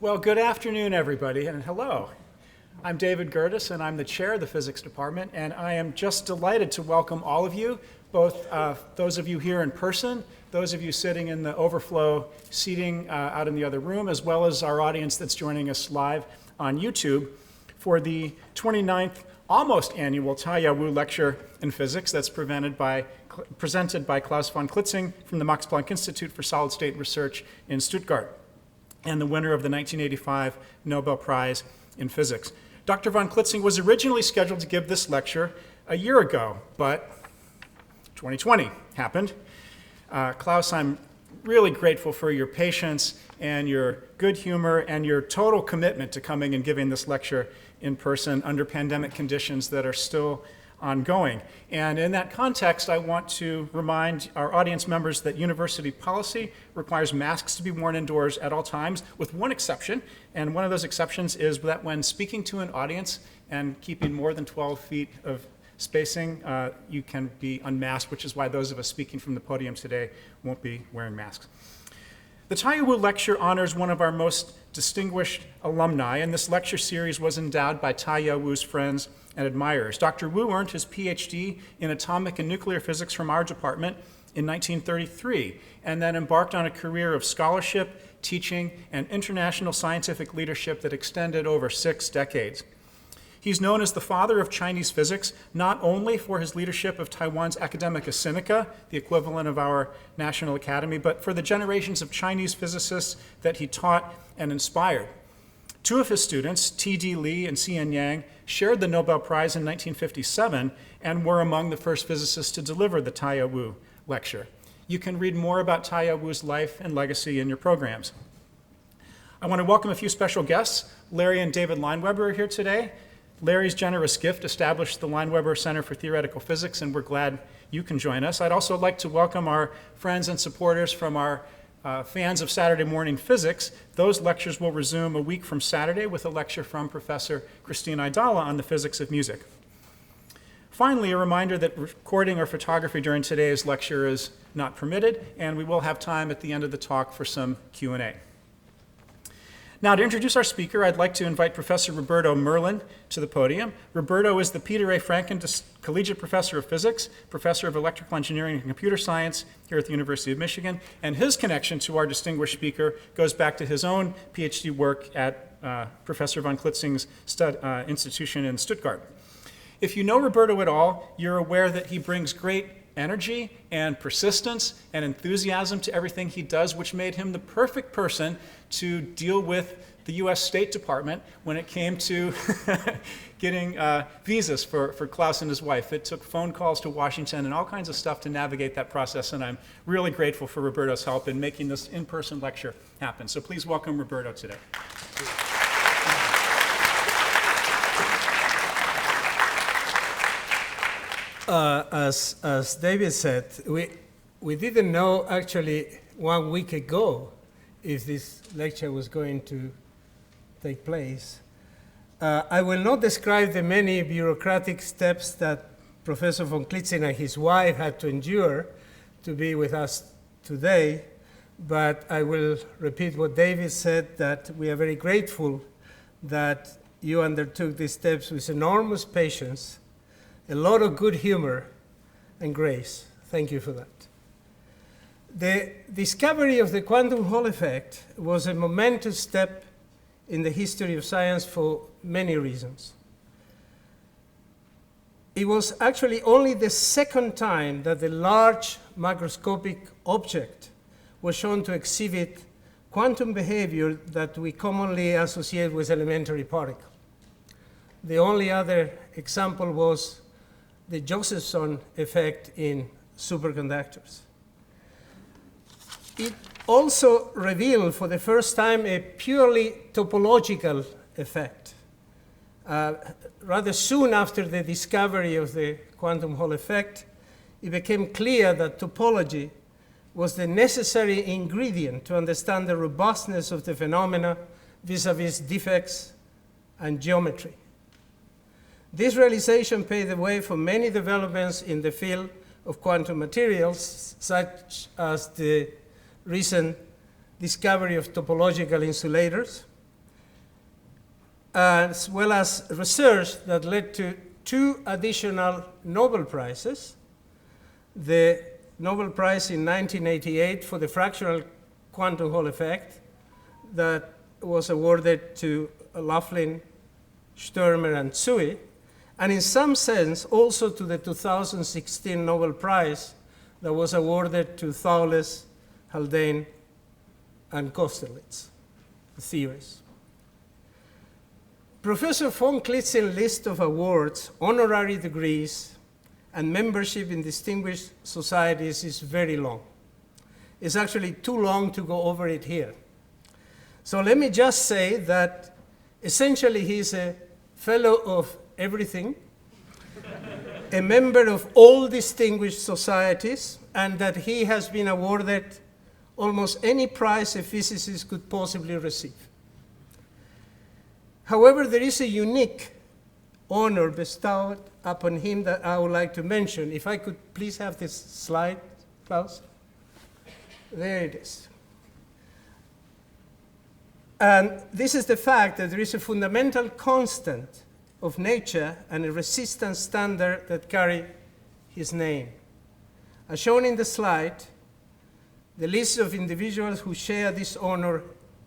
Well, good afternoon, everybody, and hello. I'm David Gertis, and I'm the chair of the physics department, and I am just delighted to welcome all of you, both those of you here in person, those of you sitting in the overflow seating out in the other room, as well as our audience that's joining us live on YouTube for the 29th almost annual Taya Wu Lecture in Physics that's presented by Klaus von Klitzing from the Max Planck Institute for Solid State Research in Stuttgart, and the winner of the 1985 Nobel Prize in Physics. Dr. von Klitzing was originally scheduled to give this lecture a year ago, but 2020 happened. Klaus, I'm really grateful for your patience and your good humor and your total commitment to coming and giving this lecture in person under pandemic conditions that are still ongoing. And in that context, I want to remind our audience members that university policy requires masks to be worn indoors at all times, with one exception. And one of those exceptions is that when speaking to an audience and keeping more than 12 feet of spacing, you can be unmasked, which is why those of us speaking from the podium today won't be wearing masks. The Taya Wu Lecture honors one of our most distinguished alumni, and this lecture series was endowed by Taya Wu's friends and admirers. Dr. Wu earned his PhD in atomic and nuclear physics from our department in 1933, and then embarked on a career of scholarship, teaching, and international scientific leadership that extended over 6 decades. He's known as the father of Chinese physics, not only for his leadership of Taiwan's Academia Sinica, the equivalent of our National Academy, but for the generations of Chinese physicists that he taught and inspired. 2 of his students, T.D. Lee and C.N. Yang, shared the Nobel Prize in 1957 and were among the first physicists to deliver the Taya Wu Lecture. You can read more about Taya Wu's life and legacy in your programs. I want to welcome a few special guests. Larry and David Lineweber are here today. Larry's generous gift established the Lineweber Center for Theoretical Physics, and we're glad you can join us. I'd also like to welcome our friends and supporters from our fans of Saturday Morning Physics. Those lectures will resume a week from Saturday with a lecture from Professor Christine Aidala on the physics of music. Finally, a reminder that recording or photography during today's lecture is not permitted, and we will have time at the end of the talk for some Q&A. Now, to introduce our speaker, I'd like to invite Professor Roberto Merlin to the podium. Roberto is the Peter A. Franken Collegiate Professor of Physics, Professor of Electrical Engineering and Computer Science here at the University of Michigan, and his connection to our distinguished speaker goes back to his own PhD work at Professor von Klitzing's institution in Stuttgart. If you know Roberto at all, you're aware that he brings great energy and persistence and enthusiasm to everything he does, which made him the perfect person to deal with the US State Department when it came to getting visas for Klaus and his wife. It took phone calls to Washington and all kinds of stuff to navigate that process, and I'm really grateful for Roberto's help in making this in-person lecture happen. So please welcome Roberto today. As David said, we didn't know actually 1 week ago if this lecture was going to take place. I will not describe the many bureaucratic steps that Professor von Klitzing and his wife had to endure to be with us today, but I will repeat what David said, that we are very grateful that you undertook these steps with enormous patience, a lot of good humor and grace. Thank you for that. The discovery of the quantum Hall effect was a momentous step in the history of science for many reasons. It was actually only the second time that the large macroscopic object was shown to exhibit quantum behavior that we commonly associate with elementary particle. The only other example was the Josephson effect in superconductors. It also revealed for the first time a purely topological effect. Rather soon after the discovery of the quantum Hall effect, it became clear that topology was the necessary ingredient to understand the robustness of the phenomena vis-a-vis defects and geometry. This realization paved the way for many developments in the field of quantum materials, such as the recent discovery of topological insulators, as well as research that led to 2 additional Nobel Prizes. The Nobel Prize in 1988 for the fractional quantum Hall effect that was awarded to Laughlin, Sturmer, and Tsui, and in some sense also to the 2016 Nobel Prize that was awarded to Thouless, Haldane, and Kosterlitz, the theorists. Professor von Klitzing's list of awards, honorary degrees, and membership in distinguished societies is very long. It's actually too long to go over it here. So let me just say that essentially he's a fellow of everything, a member of all distinguished societies, and that he has been awarded almost any prize a physicist could possibly receive. However, there is a unique honor bestowed upon him that I would like to mention. If I could please have this slide, Klaus. There it is. And this is the fact that there is a fundamental constant of nature and a resistance standard that carry his name. As shown in the slide, the list of individuals who share this honor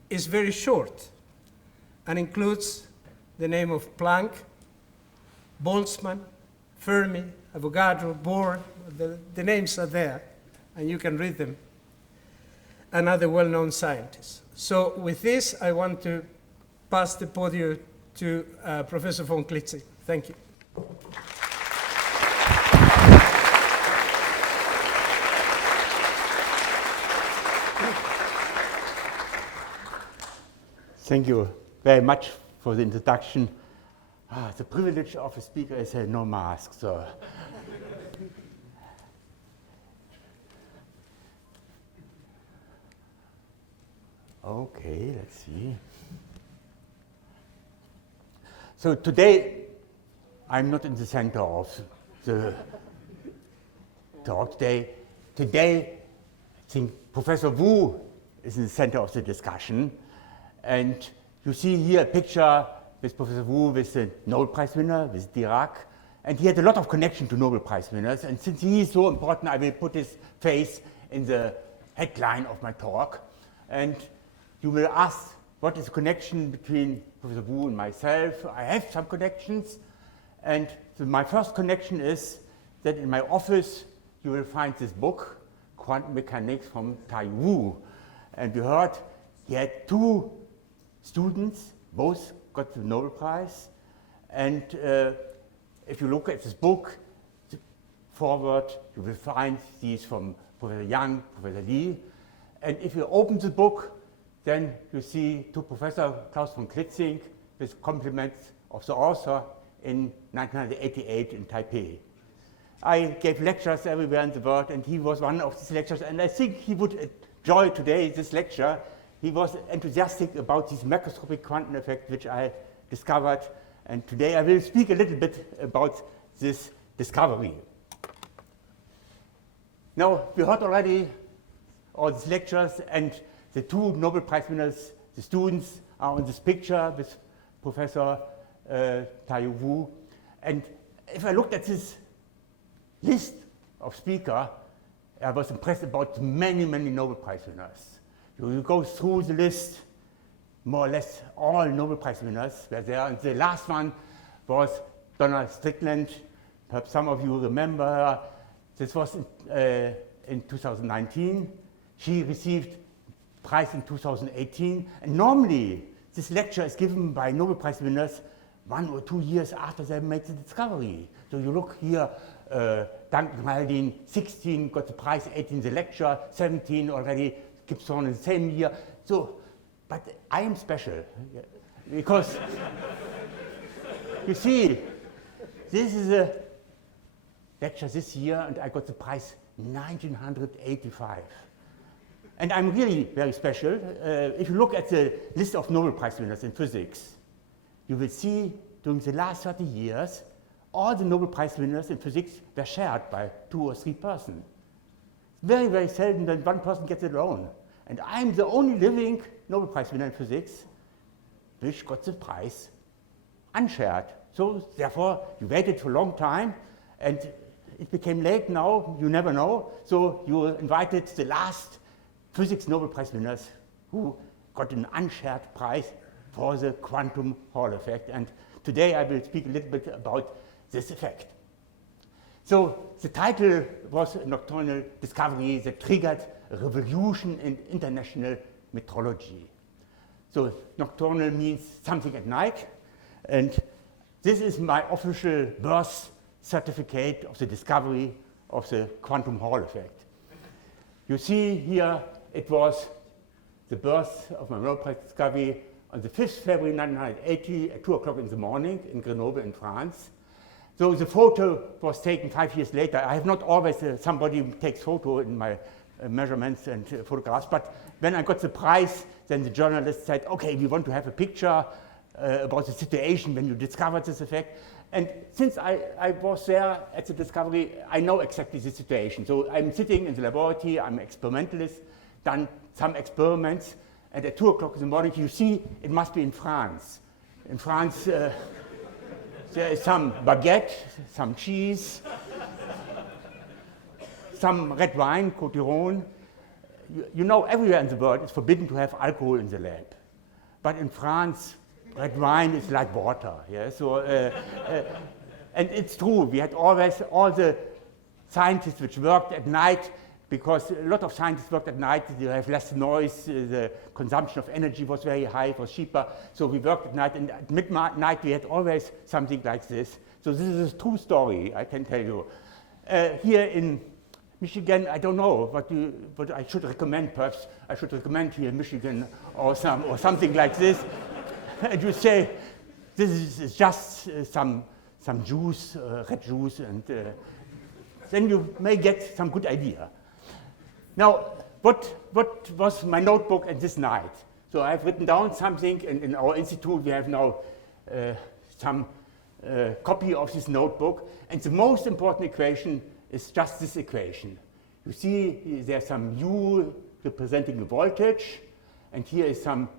is very short and includes the name of Planck, Boltzmann, Fermi, Avogadro, Bohr. The names are there, and you can read them, and other well-known scientists. So with this, I want to pass the podium to Professor von Klitzing. Thank you. Thank you very much for the introduction. The privilege of a speaker is no mask. So. Okay, let's see. So today, I'm not in the center of the talk today. Today, I think Professor Wu is in the center of the discussion. And you see here a picture with Professor Wu with the Nobel Prize winner, with Dirac. And he had a lot of connection to Nobel Prize winners. And since he is so important, I will put his face in the headline of my talk. And you will ask, what is the connection between Professor Wu and myself? I have some connections. And so my first connection is that in my office, you will find this book, Quantum Mechanics from Tai Wu. And you heard he had 2 students, both got the Nobel Prize. And if you look at this book, the forward, you will find these from Professor Yang, Professor Li. And if you open the book, then you see to Professor Klaus von Klitzing with compliments of the author in 1988 in Taipei. I gave lectures everywhere in the world, and he was one of these lecturers, and I think he would enjoy today this lecture. He was enthusiastic about this macroscopic quantum effect, which I discovered, and today I will speak a little bit about this discovery. Now, we heard already all these lectures, and the 2 Nobel Prize winners, the students, are on this picture with Professor Tai Wu. And if I looked at this list of speakers, I was impressed about many, many Nobel Prize winners. You go through the list, more or less all Nobel Prize winners were there. And the last one was Donna Strickland. Perhaps some of you remember her. This was in 2019. She received prize in 2018. And normally, this lecture is given by Nobel Prize winners 1 or 2 years after they made the discovery. So you look here, Duncan Haldane, 16, got the prize, 18 the lecture, 17 already, Gibson in the same year. So, but I am special, because you see, this is a lecture this year, and I got the prize 1985. And I'm really very special. If you look at the list of Nobel Prize winners in physics, you will see during the last 30 years, all the Nobel Prize winners in physics were shared by 2 or 3 persons. Very, very seldom that one person gets it alone. And I'm the only living Nobel Prize winner in physics which got the prize unshared. So therefore, you waited for a long time, and it became late now, you never know. So you invited the last physics Nobel Prize winners who got an unshared prize for the quantum Hall effect. And today I will speak a little bit about this effect. So the title was a nocturnal discovery that triggered a revolution in international metrology. So nocturnal means something at night, and this is my official birth certificate of the discovery of the quantum Hall effect. You see here, it was the birth of my Nobel Prize discovery on the 5th February 1980 at 2 o'clock in the morning in Grenoble in France. So the photo was taken 5 years later. I have not always somebody who takes photo in my measurements and photographs, but when I got the prize, then the journalist said, okay, we want to have a picture about the situation when you discovered this effect. And since I was there at the discovery, I know exactly the situation. So I'm sitting in the laboratory, I'm an experimentalist, done some experiments, and at 2 o'clock in the morning, you see, it must be in France. In France, there is some baguette, some cheese, some red wine, Côte d'Iron. You know, everywhere in the world it's forbidden to have alcohol in the lab. But in France, red wine is like water. Yeah? So, and it's true, we had always all the scientists which worked at night, because a lot of scientists worked at night, you have less noise, the consumption of energy was very high, it was cheaper, so we worked at night, and at midnight we had always something like this. So this is a true story, I can tell you. Here in Michigan, I don't know what I should recommend. Perhaps I should recommend here in Michigan or something like this. And you say, this is just some juice, red juice, and then you may get some good idea. Now, what was my notebook at this night? So I've written down something, and in our institute we have now some copy of this notebook, and the most important equation is just this equation. You see there's some U representing the voltage, and here is some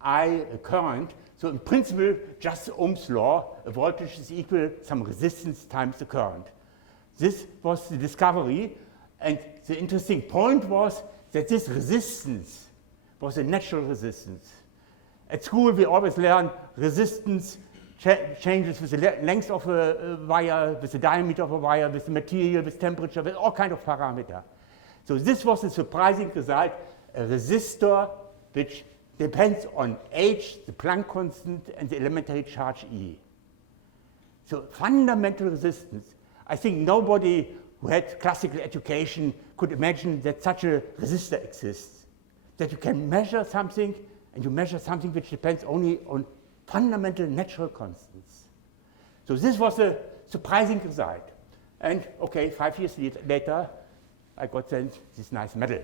I, a current. So in principle, just Ohm's law, a voltage is equal some resistance times the current. This was the discovery, and the interesting point was that this resistance was a natural resistance. At school we always learn resistance changes with the length of a wire, with the diameter of a wire, with the material, with temperature, with all kinds of parameters. So this was a surprising result, a resistor which depends on H, the Planck constant, and the elementary charge E. So fundamental resistance. I think nobody who had classical education could imagine that such a resistor exists, that you can measure something, and you measure something which depends only on fundamental natural constants. So this was a surprising result. And okay, 5 years later, I got then this nice medal.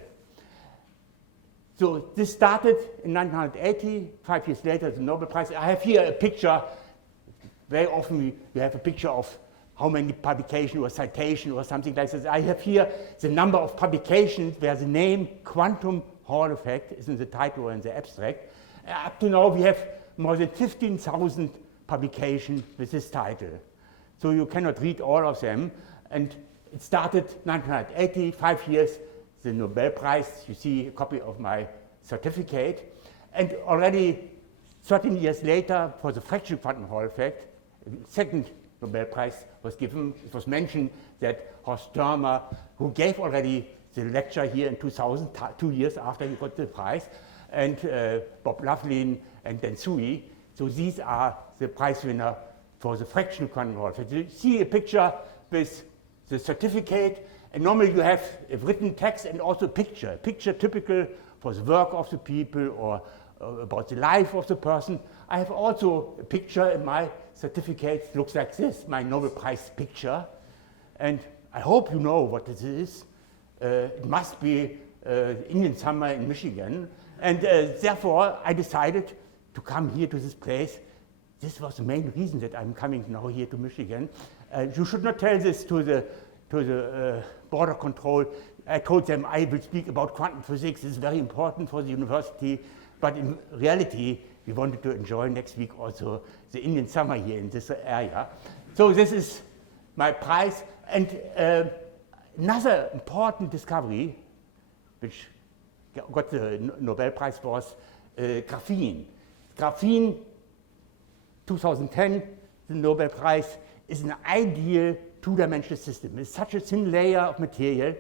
So this started in 1980, 5 years later, the Nobel Prize. I have here a picture. Very often you have a picture of how many publications or citation or something like this. I have here the number of publications where the name quantum Hall effect is in the title or in the abstract. Up to now we have more than 15,000 publications with this title. So you cannot read all of them. And it started 1980, 5 years, the Nobel Prize. You see a copy of my certificate. And already 13 years later, for the fractional quantum Hall effect, a second Nobel Prize was given. It was mentioned that Horst Thurmer, who gave already the lecture here in 2000, 2 years after he got the prize, and Bob Loughlin and then Sui. So these are the prize winner for the fractional quantum Hall effect. You see a picture with the certificate, and normally you have a written text and also a picture typical for the work of the people or about the life of the person. I have also a picture in my certificate, looks like this, my Nobel Prize picture. And I hope you know what this is. It must be Indian summer in Michigan. And therefore, I decided to come here to this place. This was the main reason that I'm coming now here to Michigan. You should not tell this to the border control. I told them I will speak about quantum physics. It's very important for the university. But in reality, we wanted to enjoy next week also the Indian summer here in this area. So this is my prize. And another important discovery, which got the Nobel Prize, was graphene. Graphene, 2010, the Nobel Prize, is an ideal two-dimensional system. It's such a thin layer of material,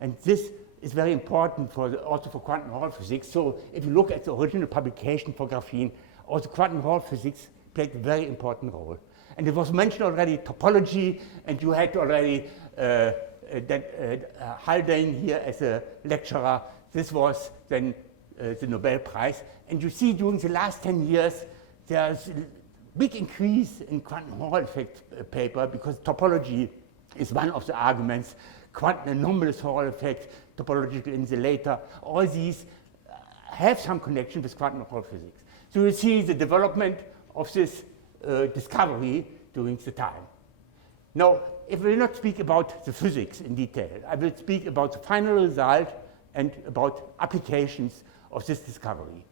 and this is very important also for quantum Hall physics. So if you look at the original publication for graphene, also quantum Hall physics played a very important role. And it was mentioned already, topology, and you had already Haldane here as a lecturer. This was then the Nobel Prize. And you see during the last 10 years, there's a big increase in quantum Hall effect paper, because topology is one of the arguments. Quantum anomalous Hall effect, topological insulator, all these have some connection with quantum Hall physics. So you see the development of this discovery during the time. Now, I will not speak about the physics in detail. I will speak about the final result and about applications of this discovery.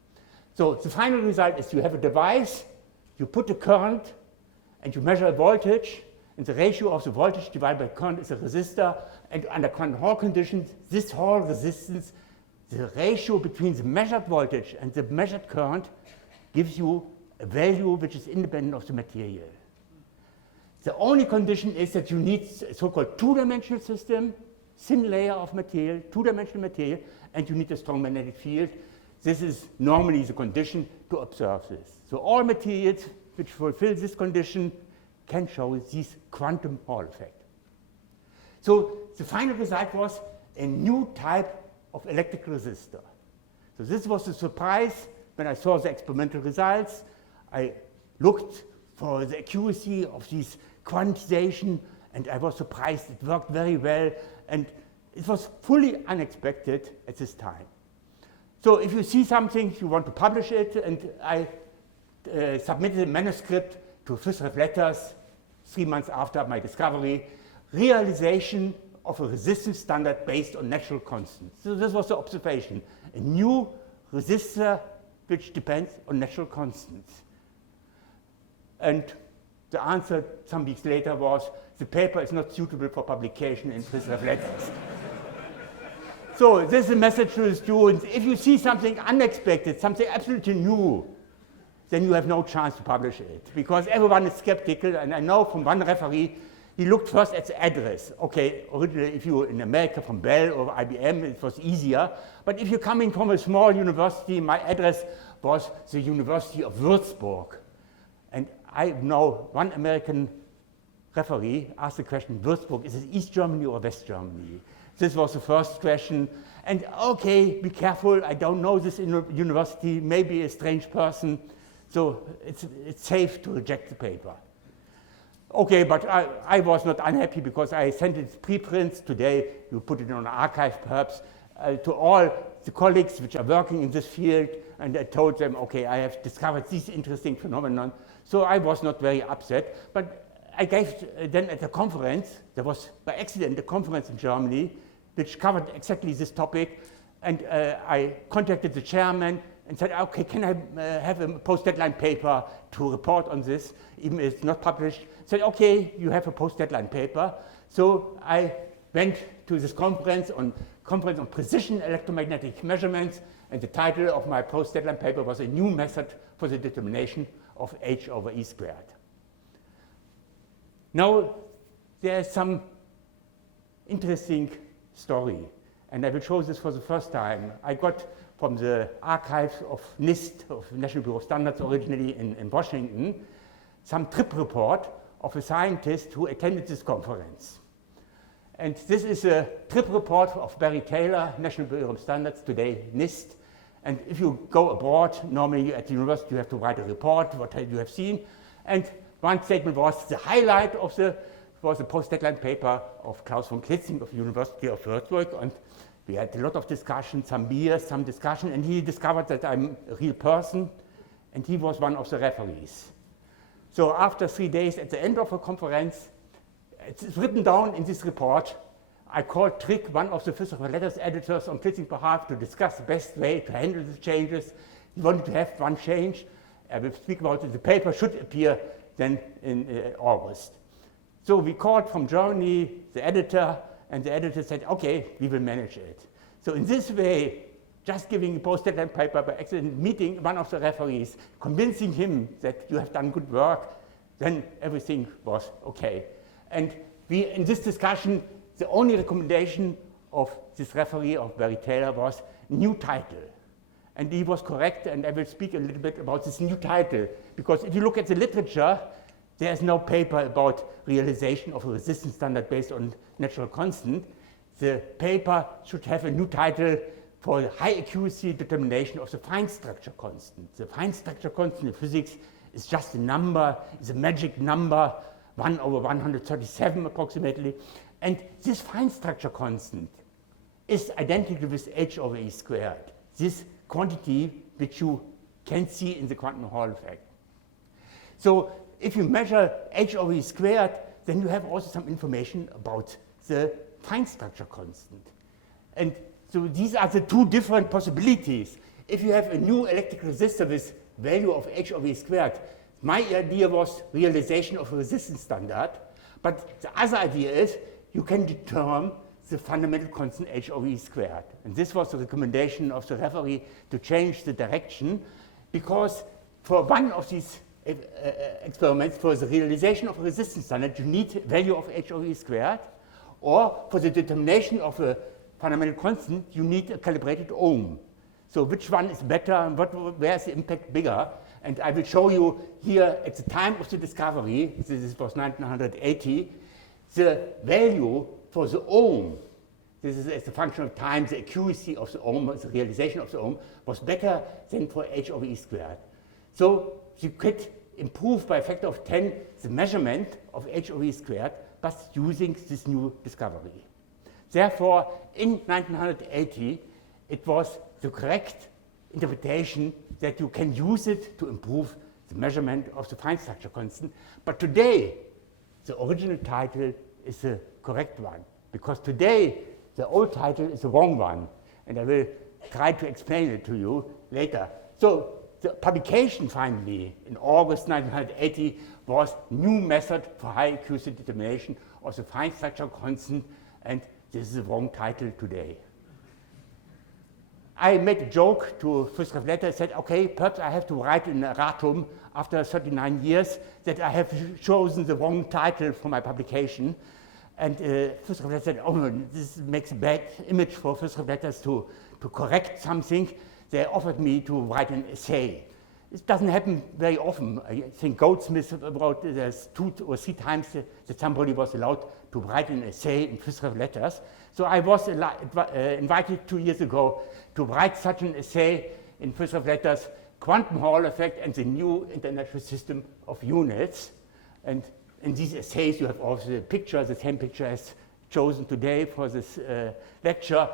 So the final result is you have a device, you put a current, and you measure a voltage, and the ratio of the voltage divided by current is a resistor, and under quantum Hall conditions, this Hall resistance, the ratio between the measured voltage and the measured current, gives you a value which is independent of the material. The only condition is that you need a so-called two-dimensional system, thin layer of material, two-dimensional material, and you need a strong magnetic field. This is normally the condition to observe this. So all materials which fulfill this condition can show this quantum Hall effect. So the final result was a new type of electric resistor. So this was a surprise when I saw the experimental results. I looked for the accuracy of these quantization, and I was surprised. It worked very well, and it was fully unexpected at this time. So if you see something, you want to publish it, and I submitted a manuscript to Fisher Letters 3 months after my discovery, realization of a resistance standard based on natural constants. So this was the observation, a new resistor which depends on natural constants. And the answer some weeks later was, the paper is not suitable for publication in Fisher Letters. So this is a message to the students. If you see something unexpected, something absolutely new, then you have no chance to publish it, because everyone is skeptical. And I know from one referee, he looked first at the address. Okay, originally, if you were in America from Bell or IBM, it was easier. But if you're coming from a small university, my address was the University of Würzburg. And I know one American referee asked the question, Würzburg, is it East Germany or West Germany? This was the first question. And okay, be careful, I don't know this university, maybe a strange person. So it's safe to reject the paper. Okay, but I was not unhappy, because I sent it preprints today. You put it on an archive perhaps, to all the colleagues which are working in this field, and I told them, okay, I have discovered this interesting phenomenon. So I was not very upset, but I gave then at a conference, there was by accident a conference in Germany which covered exactly this topic, and I contacted the chairman and said, okay, can I have a post-deadline paper to report on this, even if it's not published? Said, okay, you have a post-deadline paper. So I went to this conference on precision electromagnetic measurements, and the title of my post-deadline paper was a new method for the determination of h over e squared. Now, there's some interesting story, and I will show this for the first time. I got from the archives of NIST, of National Bureau of Standards, originally in Washington, some trip report of a scientist who attended this conference. And this is a trip report of Barry Taylor, National Bureau of Standards, today NIST. And if you go abroad, normally at the university you have to write a report, what you have seen. And one statement was the highlight of was a post-deadline paper of Klaus von Klitzing of the University of Würzburg. And we had a lot of discussion, some beers, some discussion, and he discovered that I'm a real person, and he was one of the referees. So after 3 days, at the end of a conference, it's written down in this report, I called Trick, one of the Fisher Letters editors, on Klitzing's behalf to discuss the best way to handle the changes. He wanted to have one change, I will speak about it. The paper should appear then in August. So we called from Germany the editor, and the editor said, okay, we will manage it. So in this way, just giving a post-deadline paper by accident, meeting one of the referees, convincing him that you have done good work, then everything was okay. And we, in this discussion, the only recommendation of this referee, of Barry Taylor, was new title. And he was correct, and I will speak a little bit about this new title, because if you look at the literature, there is no paper about realization of a resistance standard based on natural constant. The paper should have a new title for the high accuracy determination of the fine structure constant. The fine structure constant in physics is just a number, is a magic number, 1 over 137 approximately. And this fine structure constant is identical with h over e squared, this quantity which you can see in the quantum Hall effect. So if you measure h over e squared, then you have also some information about the fine structure constant. And so these are the two different possibilities. If you have a new electric resistor with value of h over e squared, my idea was realization of a resistance standard, but the other idea is you can determine the fundamental constant h over e squared. And this was the recommendation of the referee to change the direction, because for one of these experiments, for the realization of a resistance standard, you need value of h over e squared, or for the determination of a fundamental constant, you need a calibrated ohm. So which one is better, and where is the impact bigger? And I will show you here at the time of the discovery, this was 1980, the value for the ohm, this is as a function of time, the accuracy of the ohm, the realization of the ohm, was better than for h over e squared. So you could improve by a factor of 10 the measurement of h over e squared by using this new discovery. Therefore, in 1980, it was the correct interpretation that you can use it to improve the measurement of the fine structure constant. But today, the original title is the correct one, because today the old title is the wrong one, and I will try to explain it to you later. So the publication finally in August 1980 was new method for high accuracy determination of the fine structure constant, and this is the wrong title today. I made a joke to Fusrev Letter. I said, okay, perhaps I have to write in Rackham after 39 years that I have chosen the wrong title for my publication. And Fusrev Letter said, oh, no, this makes a bad image for Fusrev Letters to correct something. They offered me to write an essay. It doesn't happen very often. I think Goldsmith wrote there's 2 or 3 times that somebody was allowed to write an essay in Fusrev Letters. So I was invited 2 years ago to write such an essay in Fusrev Letters, Quantum Hall Effect and the New International System of Units. And in these essays you have also the picture, the same picture as chosen today for this lecture.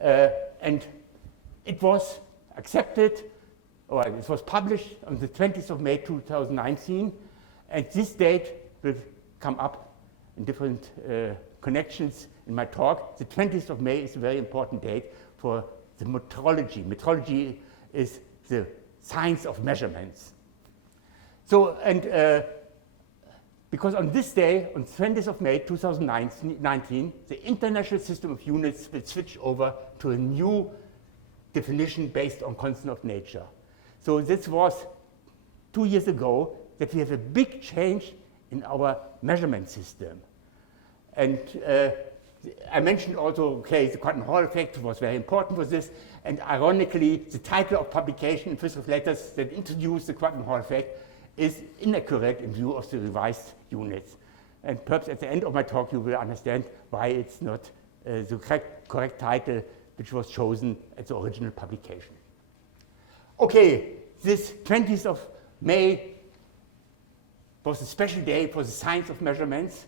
And it was accepted, or it was published on the 20th of May 2019, and this date will come up in different connections in my talk. The 20th of May is a very important date for the metrology. Metrology is the science of measurements. So, and because on this day, on the 20th of May 2019, the International System of Units will switch over to a new definition based on constant of nature. So this was 2 years ago that we have a big change in our measurement system. And I mentioned also, okay, the quantum Hall effect was very important for this, and ironically, the title of publication in Fusrev Letters that introduced the quantum Hall effect is inaccurate in view of the revised units. And perhaps at the end of my talk you will understand why it's not the correct title which was chosen at the original publication. Okay, this 20th of May was a special day for the science of measurements.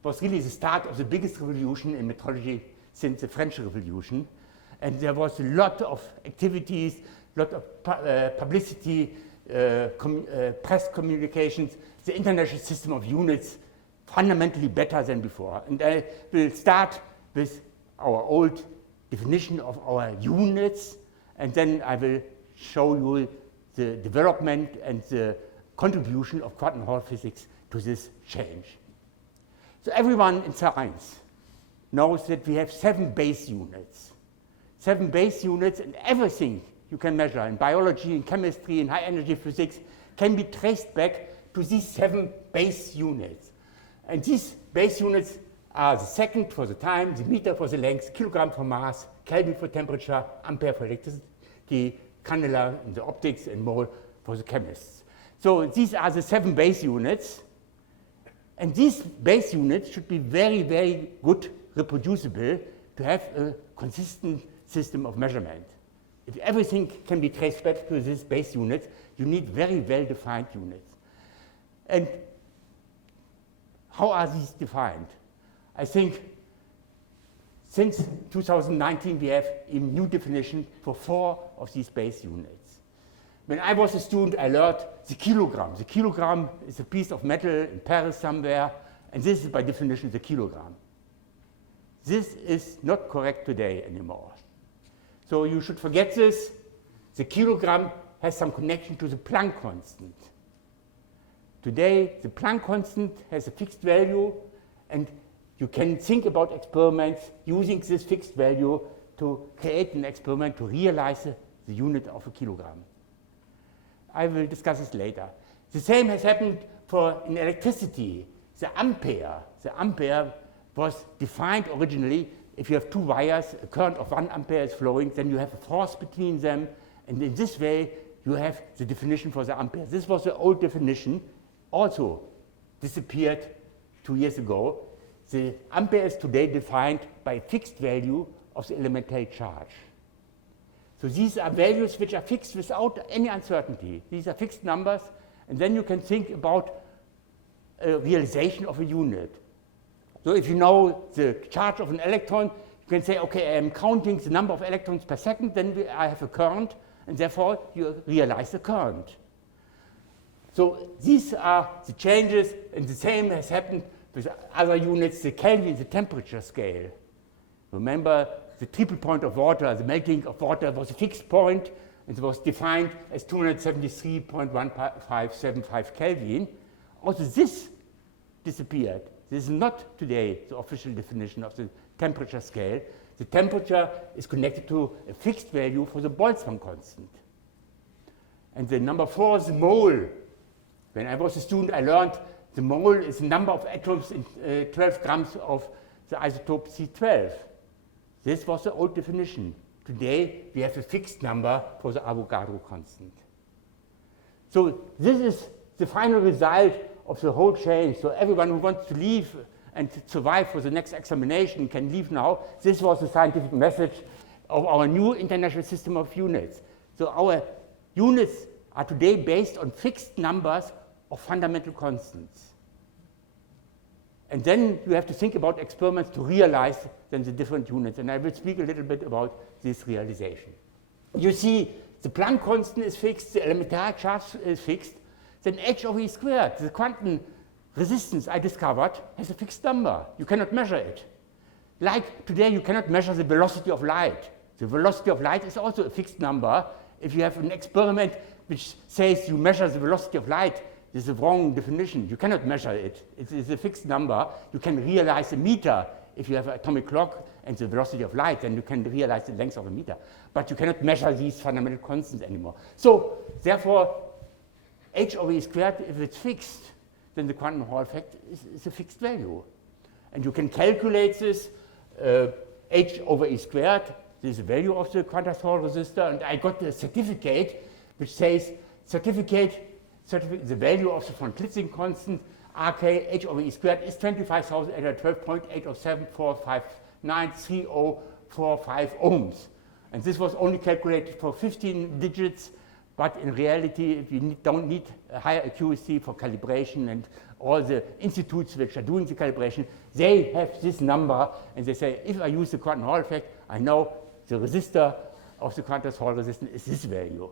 It was really the start of the biggest revolution in metrology since the French Revolution. And there was a lot of activities, a lot of publicity, press communications, the International System of Units fundamentally better than before. And I will start with our old definition of our units, and then I will show you the development and the contribution of quantum Hall physics to this change. So everyone in science knows that we have 7 base units. 7 base units, and everything you can measure in biology, in chemistry, in high energy physics can be traced back to these 7 base units. And these base units are the second for the time, the meter for the length, kilogram for mass, Kelvin for temperature, ampere for electricity, candela in the optics, and mole for the chemists. So these are the 7 base units. And these base units should be very, very good reproducible to have a consistent system of measurement. If everything can be traced back to this base unit, you need very well-defined units. And how are these defined? I think since 2019 we have a new definition for 4 of these base units. When I was a student, I learned the kilogram. The kilogram is a piece of metal in Paris somewhere, and this is by definition the kilogram. This is not correct today anymore. So you should forget this. The kilogram has some connection to the Planck constant. Today, the Planck constant has a fixed value, and you can think about experiments using this fixed value to create an experiment to realize the unit of a kilogram. I will discuss this later. The same has happened in electricity. The ampere was defined originally. If you have 2 wires, a current of 1 ampere is flowing, then you have a force between them, and in this way you have the definition for the ampere. This was the old definition, also disappeared 2 years ago. The ampere is today defined by a fixed value of the elementary charge. So these are values which are fixed without any uncertainty. These are fixed numbers, and then you can think about a realization of a unit. So if you know the charge of an electron, you can say, okay, I am counting the number of electrons per second, then I have a current, and therefore you realize the current. So these are the changes, and the same has happened with other units, the Kelvin, the temperature scale. Remember, the triple point of water, the melting of water was a fixed point, and it was defined as 273.1575 Kelvin. Also this disappeared. This is not today the official definition of the temperature scale. The temperature is connected to a fixed value for the Boltzmann constant. And the number 4 is the mole. When I was a student, I learned the mole is the number of atoms in 12 grams of the isotope C12. This was the old definition. Today, we have a fixed number for the Avogadro constant. So this is the final result of the whole change. So everyone who wants to leave and survive for the next examination can leave now. This was the scientific message of our new international system of units. So our units are today based on fixed numbers of fundamental constants. And then you have to think about experiments to realize then the different units. And I will speak a little bit about this realization. You see, the Planck constant is fixed, the elementary charge is fixed, then h over e squared, the quantum resistance I discovered, has a fixed number. You cannot measure it. Like today, you cannot measure the velocity of light. The velocity of light is also a fixed number. If you have an experiment which says you measure the velocity of light, this is a wrong definition. You cannot measure it. It is a fixed number. You can realize a meter. If you have an atomic clock and the velocity of light, then you can realize the length of a meter. But you cannot measure these fundamental constants anymore. So therefore, h over e squared, if it's fixed, then the quantum Hall effect is a fixed value. And you can calculate this h over e squared. This is the value of the quantum Hall resistor. And I got a certificate which says the value of the von Klitzing constant, Rk h over e squared, is 25,812.8074593,045 ohms. And this was only calculated for 15 digits, but in reality, we don't need a higher accuracy for calibration, and all the institutes which are doing the calibration, they have this number, and they say, if I use the quantum Hall effect, I know the resistor of the quantum Hall resistance is this value.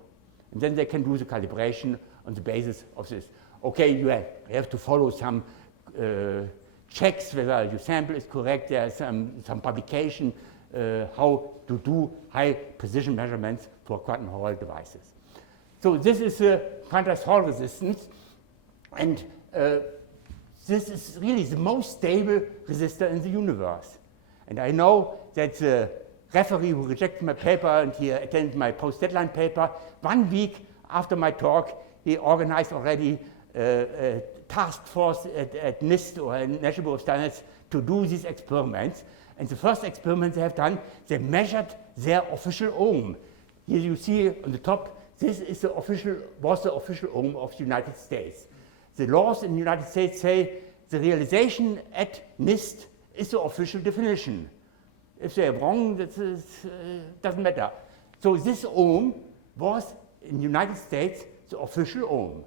And then they can do the calibration on the basis of this. Okay, you have to follow some checks whether your sample is correct. There's some publication how to do high precision measurements for quantum Hall devices. So this is a quantized Hall resistance, and this is really the most stable resistor in the universe. And I know that the referee who rejected my paper and he attended my post-deadline paper, 1 week after my talk, he organized already a task force at NIST or National Bureau of Standards to do these experiments. And the first experiment they have done, they measured their official ohm. Here you see on the top, this is the official ohm of the United States. The laws in the United States say the realization at NIST is the official definition. If they are wrong, that doesn't matter. So this ohm was in the United States the official ohm.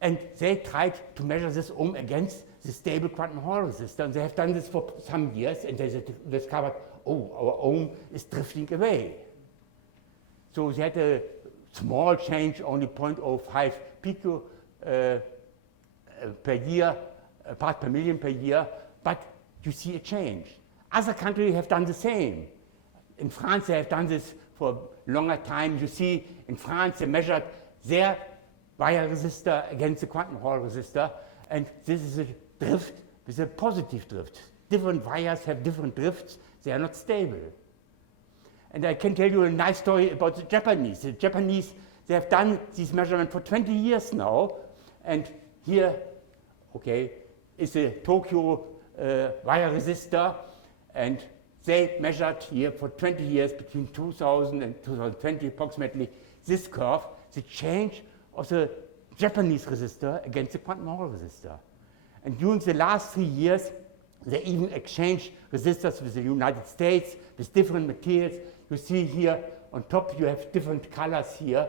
And they tried to measure this ohm against the stable quantum Hall resistor. And they have done this for some years, and they discovered, oh, our ohm is drifting away. So they had a small change, only 0.05 pico per year, part per million per year, but you see a change. Other countries have done the same. In France, they have done this for a longer time. You see, in France, they measured their wire resistor against the quantum Hall resistor, and this is a drift with a positive drift. Different wires have different drifts. They are not stable. And I can tell you a nice story about the Japanese. The Japanese, they have done these measurements for 20 years now, and here, okay, is a Tokyo wire resistor, and they measured here for 20 years, between 2000 and 2020 approximately, this curve, the change of the Japanese resistor against the quantum Hall resistor. And during the last 3 years, they even exchanged resistors with the United States, with different materials. You see here on top, you have different colors here,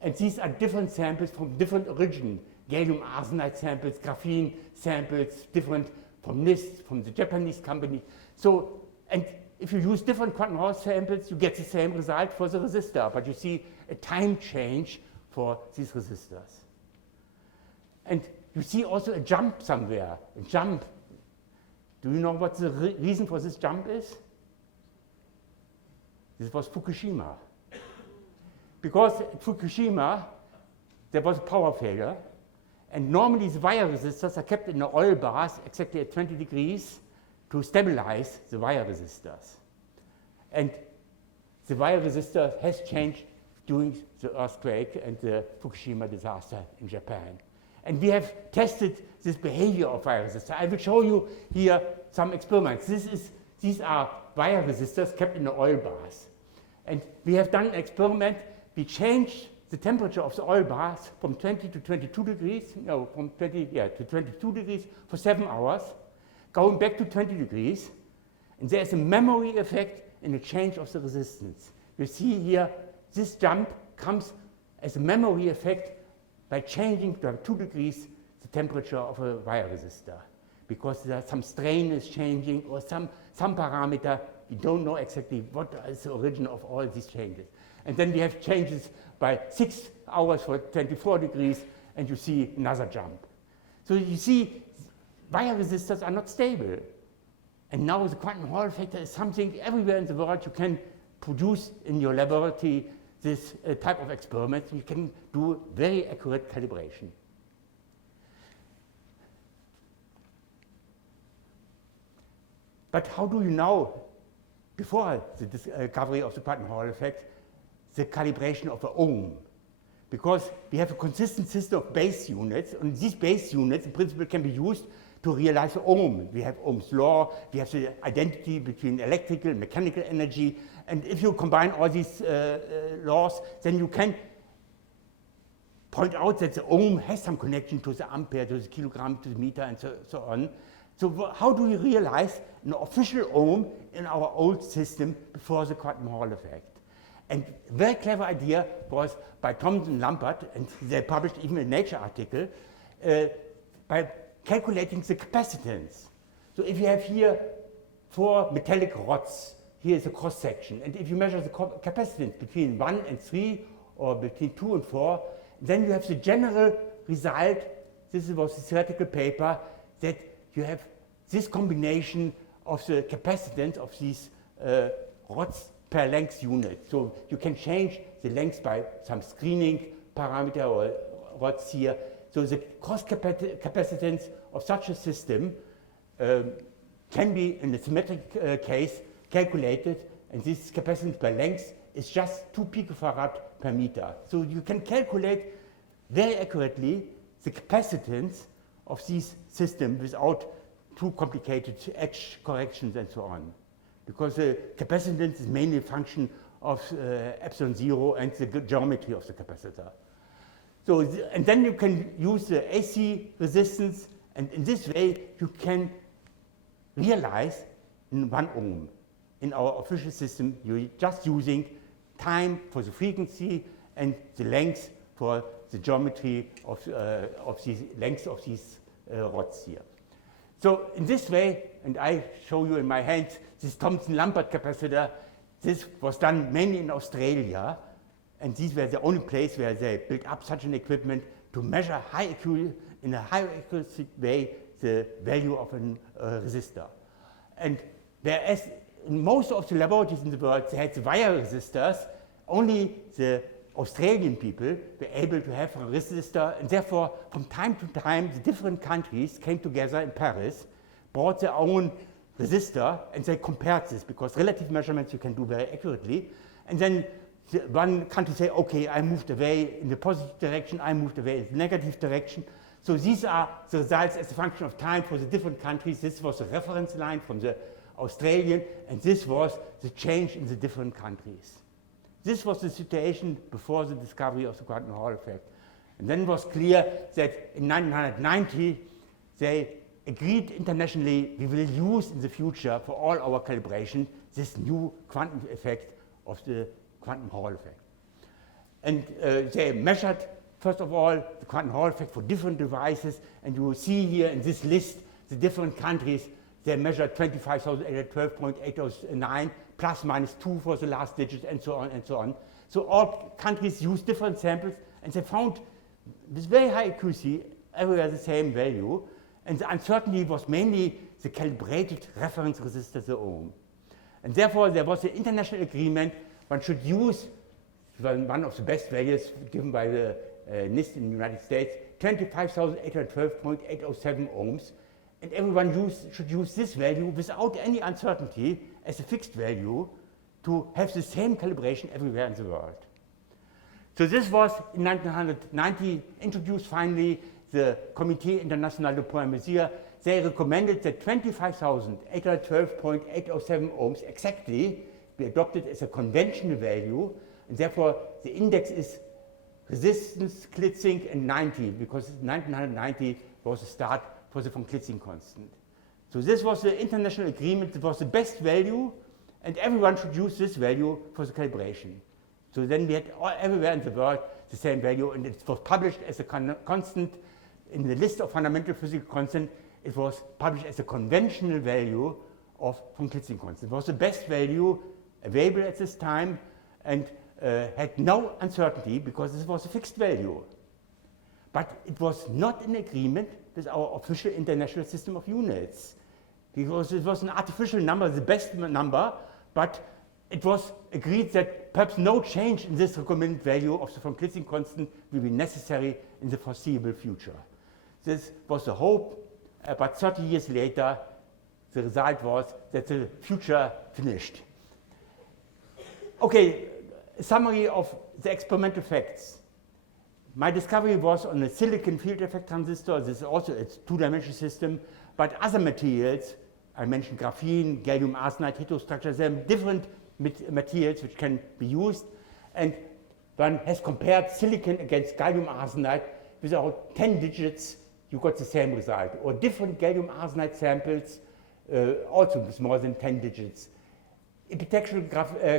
and these are different samples from different origin. Gallium arsenide samples, graphene samples, different from NIST, from the Japanese company. So, and if you use different quantum Hall samples, you get the same result for the resistor, but you see a time change for these resistors. And you see also a jump somewhere, a jump. Do you know what the reason for this jump is? This was Fukushima. Because at Fukushima, there was a power failure, and normally the wire resistors are kept in the oil bath exactly at 20 degrees to stabilize the wire resistors. And the wire resistor has changed during the earthquake and the Fukushima disaster in Japan. And we have tested this behavior of wire resistors. I will show you here some experiments. These are wire resistors kept in the oil bath. And we have done an experiment. We changed the temperature of the oil bath from 20 to 22 degrees, no, from 20 to 22 degrees for 7 hours, going back to 20 degrees. And there's a memory effect in the change of the resistance. You see here, this jump comes as a memory effect by changing to 2 degrees the temperature of a wire resistor, because some strain is changing or some parameter. We don't know exactly what is the origin of all these changes. And then we have changes by 6 hours for 24 degrees, and you see another jump. So you see, wire resistors are not stable. And now the quantum Hall factor is something everywhere in the world you can produce in your laboratory this type of experiment. You can do very accurate calibration. But how do you know, before the discovery of the quantum Hall effect, the calibration of the ohm? Because we have a consistent system of base units, and these base units in principle can be used to realize the ohm. We have Ohm's law, we have the identity between electrical and mechanical energy, and if you combine all these laws, then you can point out that the ohm has some connection to the ampere, to the kilogram, to the meter, and so on. So how do we realize an official ohm in our old system before the quantum Hall effect? And a very clever idea was by Thompson and Lambert, and they published even a Nature article, by calculating the capacitance. So if you have here 4 metallic rods, here is a cross section, and if you measure the capacitance between 1 and 3 or between 2 and 4, then you have the general result. This was the theoretical paper, that you have this combination of the capacitance of these rods per length unit. So you can change the length by some screening parameter or what's here. So the cross capacitance of such a system can be, in a symmetric case, calculated, and this capacitance by length is just 2 picofarad per meter. So you can calculate very accurately the capacitance of this system without too complicated edge corrections and so on. Because the capacitance is mainly a function of epsilon 0 and the geometry of the capacitor. So, and then you can use the AC resistance, and in this way you can realize in 1 ohm. In our official system, you're just using time for the frequency and the length for the geometry of the length of these rods here. So in this way, and I show you in my hands this Thompson Lambert capacitor. This was done mainly in Australia, and these were the only place where they built up such an equipment to measure in a high accuracy way the value of a resistor. And whereas in most of the laboratories in the world they had the wire resistors, only the Australian people were able to have a resistor, and therefore from time to time the different countries came together in Paris, brought their own resistor, and they compared this, because relative measurements you can do very accurately. And then one country say, okay, I moved away in the positive direction, I moved away in the negative direction. So these are the results as a function of time for the different countries. This was the reference line from the Australian, and this was the change in the different countries. This was the situation before the discovery of the quantum Hall effect. And then it was clear that in 1990 they agreed internationally we will use in the future for all our calibration this new quantum effect of the quantum Hall effect. And they measured, first of all, the quantum Hall effect for different devices, and you will see here in this list the different countries. They measured 25,812.809 plus minus 2 for the last digit, and so on and so on. So all countries used different samples, and they found with very high accuracy everywhere the same value, and the uncertainty was mainly the calibrated reference resistor, the ohm. And therefore there was an international agreement one should use one of the best values given by the NIST in the United States, 25,812.807 ohms, and everyone should use this value without any uncertainty as a fixed value to have the same calibration everywhere in the world. So this was in 1990 introduced finally the Comité International de Points Mesure. They recommended that 25,812.807 ohms exactly be adopted as a conventional value, and therefore the index is resistance, Klitzing, and 90, because 1990 was the start for the von Klitzing constant. So this was the international agreement. It was the best value, and everyone should use this value for the calibration. So then we had everywhere in the world the same value, and it was published as a constant in the list of fundamental physical constants. It was published as a conventional value of von Klitzing constant. It was the best value available at this time, and had no uncertainty because this was a fixed value. But it was not in agreement with our official international system of units, because it was an artificial number, the best number, but it was agreed that perhaps no change in this recommended value of the von Klitzing constant will be necessary in the foreseeable future. This was the hope, but 30 years later, the result was that the future finished. Okay, a summary of the experimental facts. My discovery was on a silicon field effect transistor. This is also a two-dimensional system, but other materials, I mentioned graphene, gallium arsenide, heterostructure, there are different materials which can be used, and one has compared silicon against gallium arsenide. Without 10 digits, you got the same result, or different gallium arsenide samples, also with more than 10 digits. Epitaxial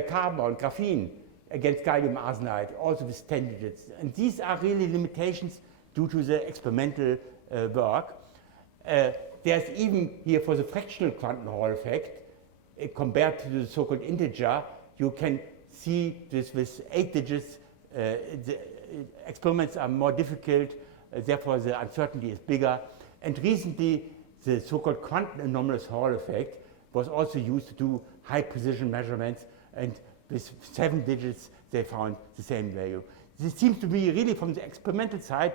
carbon, graphene, against gallium arsenide, also with 10 digits. And these are really limitations due to the experimental work. There's even here for the fractional quantum Hall effect, compared to the so-called integer, you can see this with 8 digits. The experiments are more difficult, therefore the uncertainty is bigger. And recently, the so-called quantum anomalous Hall effect was also used to do high precision measurements, and with 7 digits, they found the same value. This seems to be really, from the experimental side,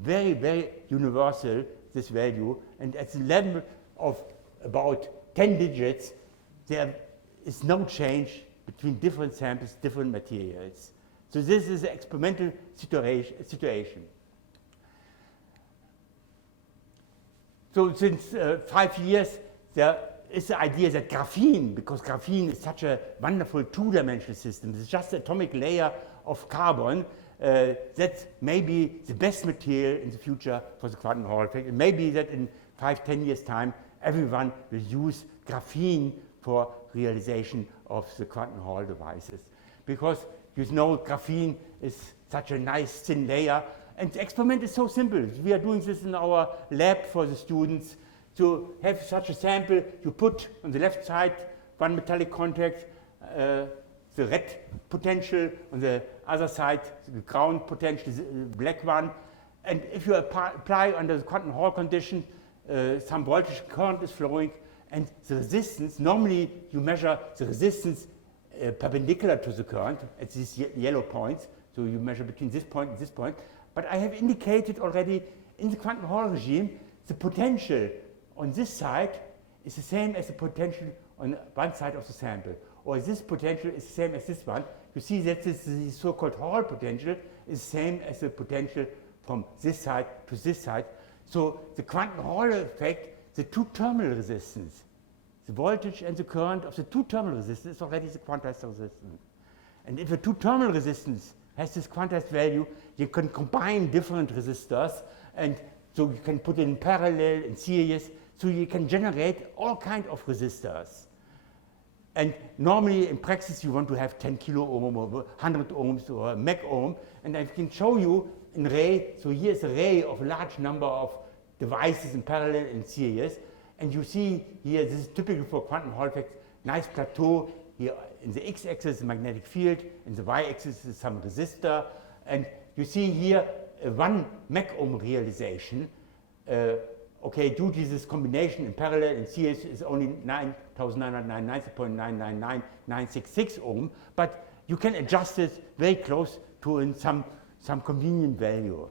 very, very universal, this value. And at the level of about 10 digits, there is no change between different samples, different materials. So this is an experimental situation. So since 5 years, there is the idea that graphene, because graphene is such a wonderful two-dimensional system, it's just an atomic layer of carbon, that's maybe the best material in the future for the quantum Hall effect. It may be that in 5–10 years' time, everyone will use graphene for realization of the quantum Hall devices. Because you know graphene is such a nice thin layer, and the experiment is so simple. We are doing this in our lab for the students. To have such a sample, you put on the left side one metallic contact, the red potential, on the other side the ground potential, the black one. And if you apply under the quantum Hall condition, some voltage current is flowing, and the resistance, normally you measure the resistance perpendicular to the current at these yellow points, so you measure between this point and this point. But I have indicated already in the quantum Hall regime, the potential on this side is the same as the potential on one side of the sample, or this potential is the same as this one. You see that the so-called Hall potential is the same as the potential from this side to this side. So the quantum Hall effect, the two-terminal resistance, the voltage and the current of the two-terminal resistance is already the quantized resistance. And if a two-terminal resistance has this quantized value, you can combine different resistors, and so you can put it in parallel, in series, so you can generate all kinds of resistors. And normally in practice you want to have 10 kilo ohm or 100 ohms or a meg ohm, and I can show you in array. So here's an array of a large number of devices in parallel and series, and you see here, this is typical for quantum Hall effect, nice plateau. Here in the x-axis, the magnetic field, in the y-axis is some resistor, and you see here 1 meg ohm realization. Okay, due to this combination in parallel and series is only 9,999.999,966 ohm, but you can adjust it very close to some convenient value.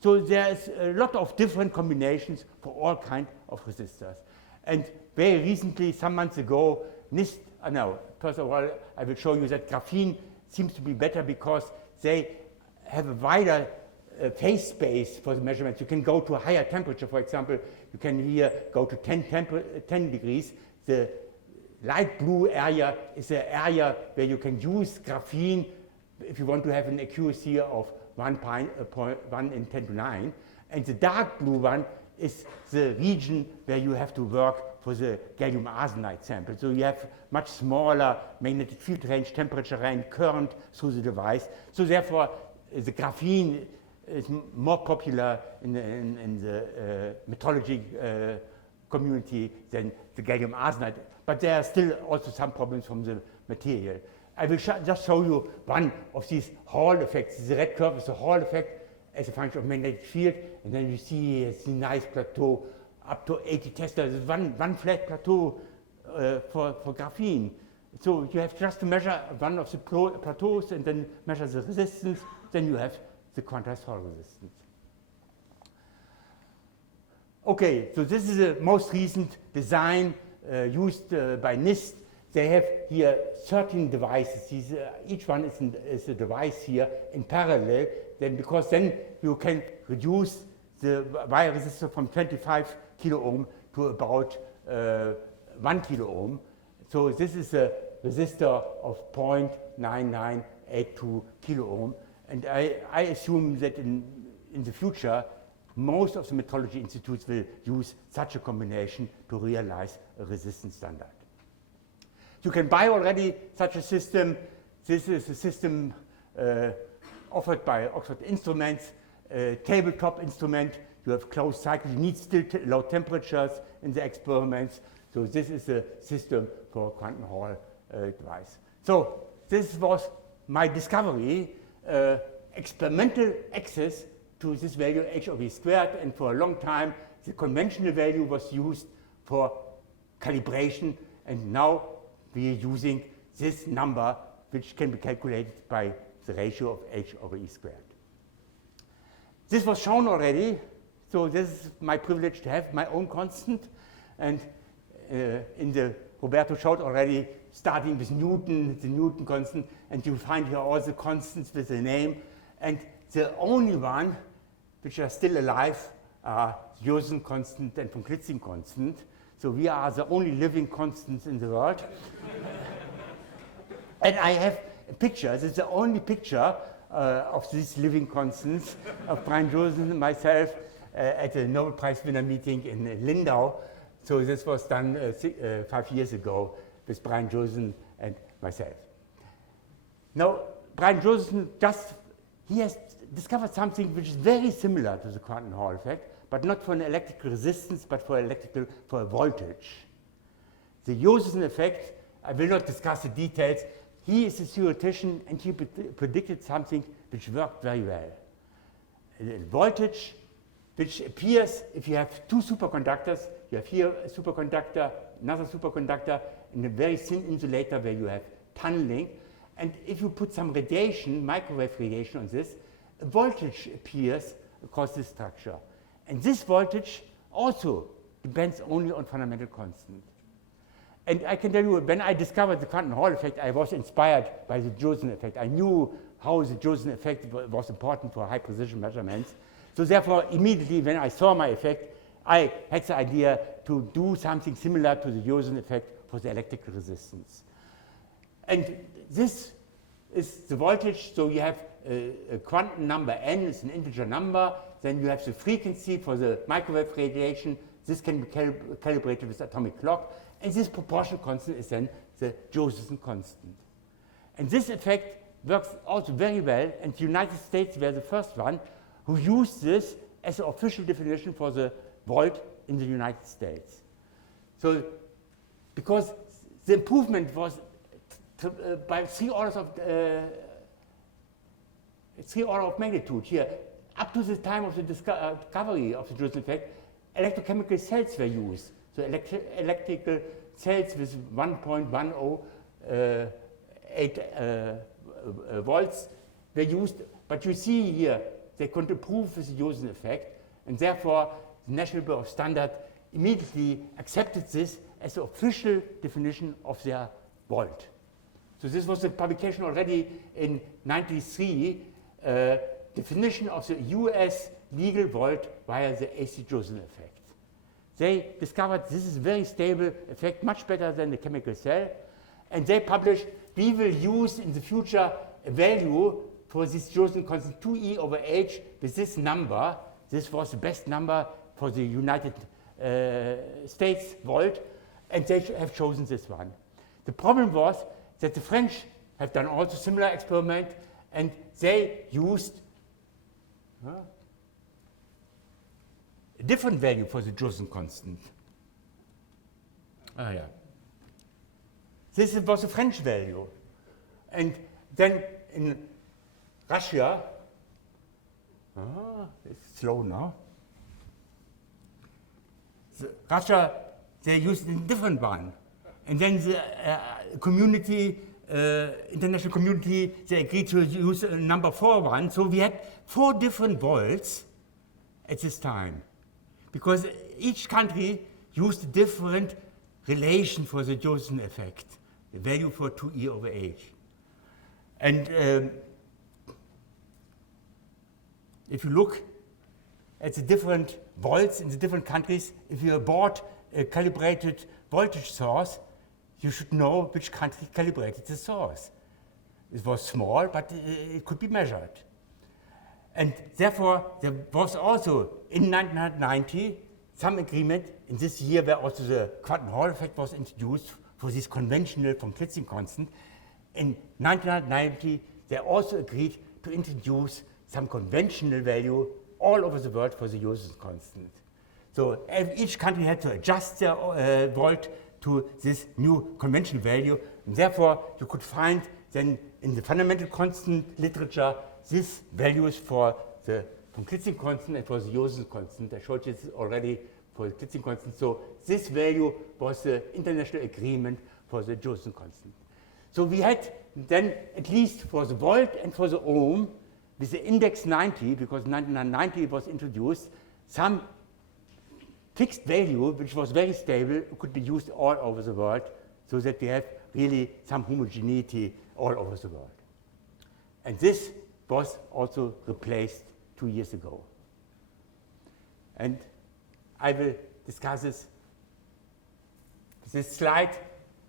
So there's a lot of different combinations for all kinds of resistors. And very recently, some months ago, NIST, first of all, I will show you that graphene seems to be better because they have a wider phase space for the measurements. You can go to a higher temperature, for example. You can here go to 10 degrees. The light blue area is the area where you can use graphene if you want to have an accuracy of 1 in 10 to 9. And the dark blue one is the region where you have to work for the gallium arsenide sample. So you have much smaller magnetic field range, temperature range, current through the device. So therefore, the graphene is more popular in the metrology community than the gallium arsenide. But there are still also some problems from the material. I will just show you one of these Hall effects. The red curve is the Hall effect as a function of magnetic field, and then you see it's a nice plateau up to 80 Tesla. There's one flat plateau for graphene. So you have just to measure one of the plateaus and then measure the resistance, then you have the quantized Hall resistance. Okay, so this is the most recent design used by NIST. They have here 13 devices. Each one is a device here in parallel. Because then you can reduce the wire resistor from 25 kilo ohm to about 1 kilo ohm. So this is a resistor of 0.9982 kilo ohm. And I assume that in the future, most of the metrology institutes will use such a combination to realize a resistance standard. You can buy already such a system. This is a system offered by Oxford Instruments, tabletop instrument. You have closed cycles. You need still low temperatures in the experiments. So this is a system for a quantum Hall device. So this was my discovery, experimental access to this value HOV squared, and for a long time the conventional value was used for calibration, and now we are using this number, which can be calculated by the ratio of h over e squared. This was shown already, so this is my privilege to have my own constant, and in the Roberto showed already, starting with Newton, the Newton constant, and you find here all the constants with a name, and the only one which are still alive are Josephson constant and von Klitzing constant. So we are the only living constants in the world. And I have a picture. This is the only picture of these living constants of Brian Josephson and myself at a Nobel Prize winner meeting in Lindau. So this was done 5 years ago with Brian Josephson and myself. Now, Brian Josephson he has discovered something which is very similar to the quantum Hall effect, but not for an electrical resistance, but for a voltage. The Josephson effect, I will not discuss the details. He is a theoretician, and he predicted something which worked very well. A voltage which appears if you have two superconductors. You have here a superconductor, another superconductor, and a very thin insulator where you have tunneling. And if you put some radiation, microwave radiation on this, a voltage appears across this structure. And this voltage also depends only on fundamental constant. And I can tell you, when I discovered the quantum Hall effect, I was inspired by the Josephson effect. I knew how the Josephson effect was important for high precision measurements. So therefore, immediately when I saw my effect, I had the idea to do something similar to the Josephson effect for the electrical resistance. And this is the voltage, so you have a quantum number n, is an integer number, then you have the frequency for the microwave radiation. This can be calibrated with atomic clock, and this proportional constant is then the Josephson constant. And this effect works also very well, and the United States were the first one who used this as an official definition for the volt in the United States. So, because the improvement was by 3 orders of magnitude here. Up to the time of the discovery of the Josephson effect, electrochemical cells were used. So electrical cells with 1.108 volts were used. But you see here, they could improve with the Josephson effect, and therefore the National Bureau of Standard immediately accepted this as the official definition of their volt. So this was a publication already in 1993, definition of the US legal volt via the AC Josephson effect. They discovered this is a very stable effect, much better than the chemical cell, and they published, we will use in the future a value for this Josephson constant 2e over h with this number. This was the best number for the United States volt, and they have chosen this one. The problem was that the French have done also similar experiment, and they used a different value for the Josephson constant. This was a French value. And then in Russia, it's slow now. Russia, they used a different one. And then the community, international community, they agreed to use a number 4 one. So we had 4 different volts at this time, because each country used a different relation for the Josephson effect, the value for 2e over h. And if you look at the different volts in the different countries, if you bought a calibrated voltage source, you should know which country calibrated the source. It was small, but it could be measured. And therefore, there was also, in 1990, some agreement in this year where also the quantum Hall effect was introduced for this conventional von Klitzing constant. In 1990, they also agreed to introduce some conventional value all over the world for the Josephson constant. So each country had to adjust their volt to this new conventional value, and therefore you could find then in the fundamental constant literature these values for the von Klitzing constant and for the Josephson constant. I showed you this already for the Klitzing constant. So this value was the international agreement for the Josephson constant. So we had then at least for the volt and for the ohm, with the index 90, because 1990 was introduced, some fixed value, which was very stable, could be used all over the world, so that we have really some homogeneity all over the world. And this was also replaced 2 years ago. And I will discuss this slide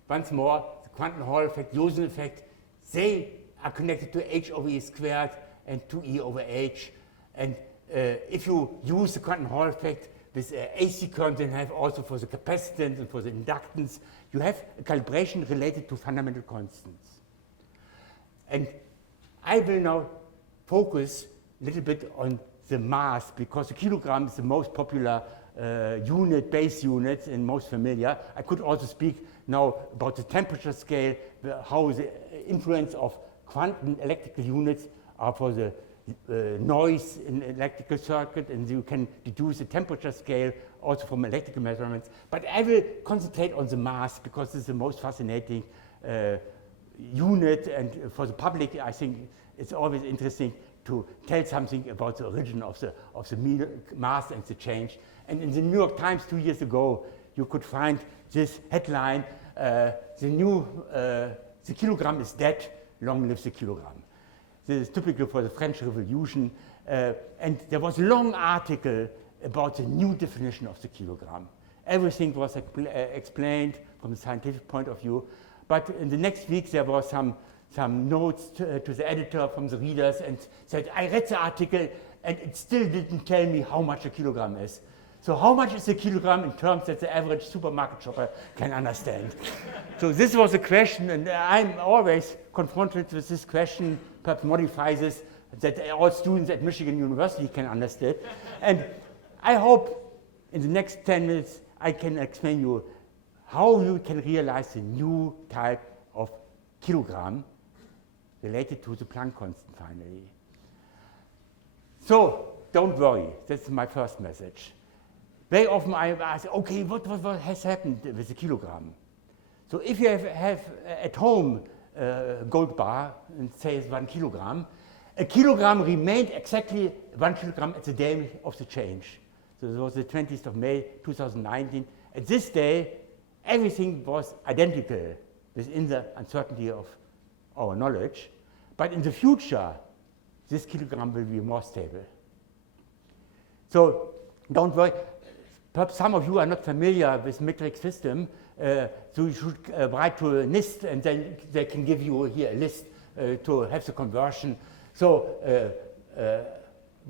once more. The quantum Hall effect, Josephson effect, they are connected to h over e squared and 2e over h. And if you use the quantum Hall effect with AC current, then have also for the capacitance and for the inductance, you have a calibration related to fundamental constants. And I will now focus a little bit on the mass, because the kilogram is the most popular unit, base unit, and most familiar. I could also speak now about the temperature scale, how the influence of quantum electrical units are for the noise in electrical circuit, and you can deduce the temperature scale also from electrical measurements. But I will concentrate on the mass, because it's the most fascinating unit, and for the public, I think it's always interesting to tell something about the origin of the mass and the change. And in the New York Times 2 years ago, you could find this headline, the kilogram is dead, long live the kilogram. This is typical for the French Revolution. And there was a long article about the new definition of the kilogram. Everything was explained from a scientific point of view. But in the next week, there was some notes to the editor from the readers, and said, I read the article, and it still didn't tell me how much a kilogram is. So how much is a kilogram in terms that the average supermarket shopper can understand? So this was a question, and I'm always confronted with this question, perhaps modify this, that all students at Michigan University can understand. And I hope in the next 10 minutes I can explain you how you can realize the new type of kilogram related to the Planck constant finally. So don't worry, that's my first message. Very often I ask, okay, what has happened with the kilogram? So if you have at home a gold bar and say it's 1 kilogram, a kilogram remained exactly 1 kilogram at the day of the change. So it was the 20th of May 2019. At this day, everything was identical within the uncertainty of our knowledge. But in the future, this kilogram will be more stable. So don't worry. Perhaps some of you are not familiar with metric system, so you should write to NIST, and then they can give you here a list to have the conversion. So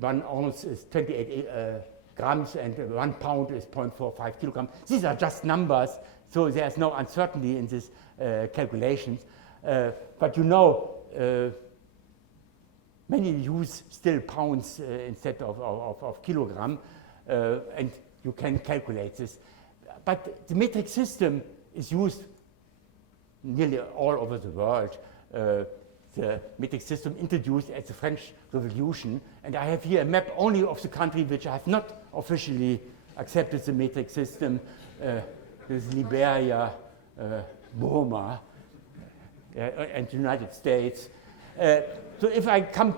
1 ounce is 28 grams, and 1 pound is 0.45 kilograms. These are just numbers, so there's no uncertainty in these calculations. But you know, many use still pounds instead of kilogram, and you can calculate this. But the metric system is used nearly all over the world. The metric system introduced at the French Revolution, and I have here a map only of the country which have not officially accepted the metric system. This is Liberia, Burma, and the United States. So if I come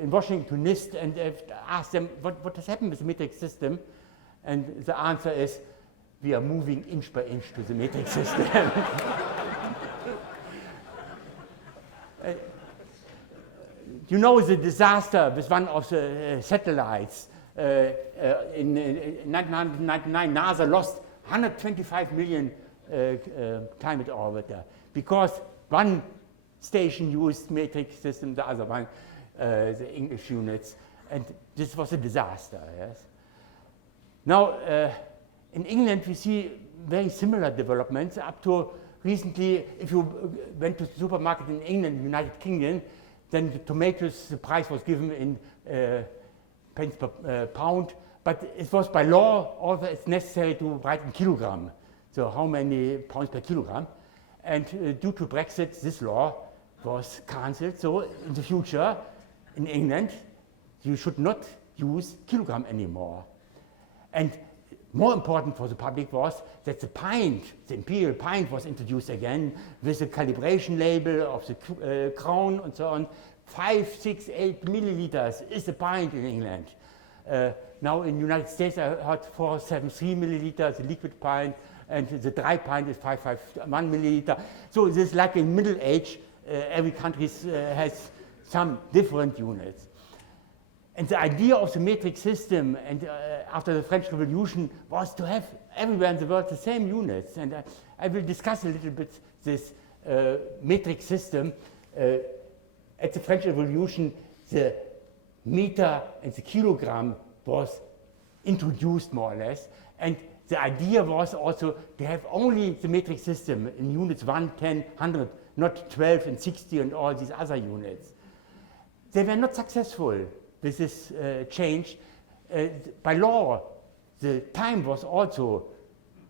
in Washington to NIST and ask them what has happened with the metric system, and the answer is, we are moving inch by inch to the metric system. You know the disaster with one of the satellites. In 1999, NASA lost 125 million climate orbiter because one station used metric system, the other one, the English units, and this was a disaster, yes. Now, in England, we see very similar developments up to recently. If you went to the supermarket in England, United Kingdom, then the tomatoes, the price was given in pence per pound, but it was by law, although it's necessary to write in kilogram. So how many pounds per kilogram? And due to Brexit, this law was cancelled. So in the future, in England, you should not use kilogram anymore. And more important for the public was that the pint, the imperial pint, was introduced again with a calibration label of the crown and so on. 5, 6, 8 milliliters is a pint in England. Now in the United States, I heard 473 milliliters, the liquid pint, and the dry pint is 551 milliliter. So this is like in Middle Age, every country has some different units. And the idea of the metric system and after the French Revolution was to have everywhere in the world the same units. And I will discuss a little bit this metric system. At the French Revolution, the meter and the kilogram was introduced more or less. And the idea was also to have only the metric system in units 1, 10, 100, not 12 and 60 and all these other units. They were not successful with this change. By law, the time was also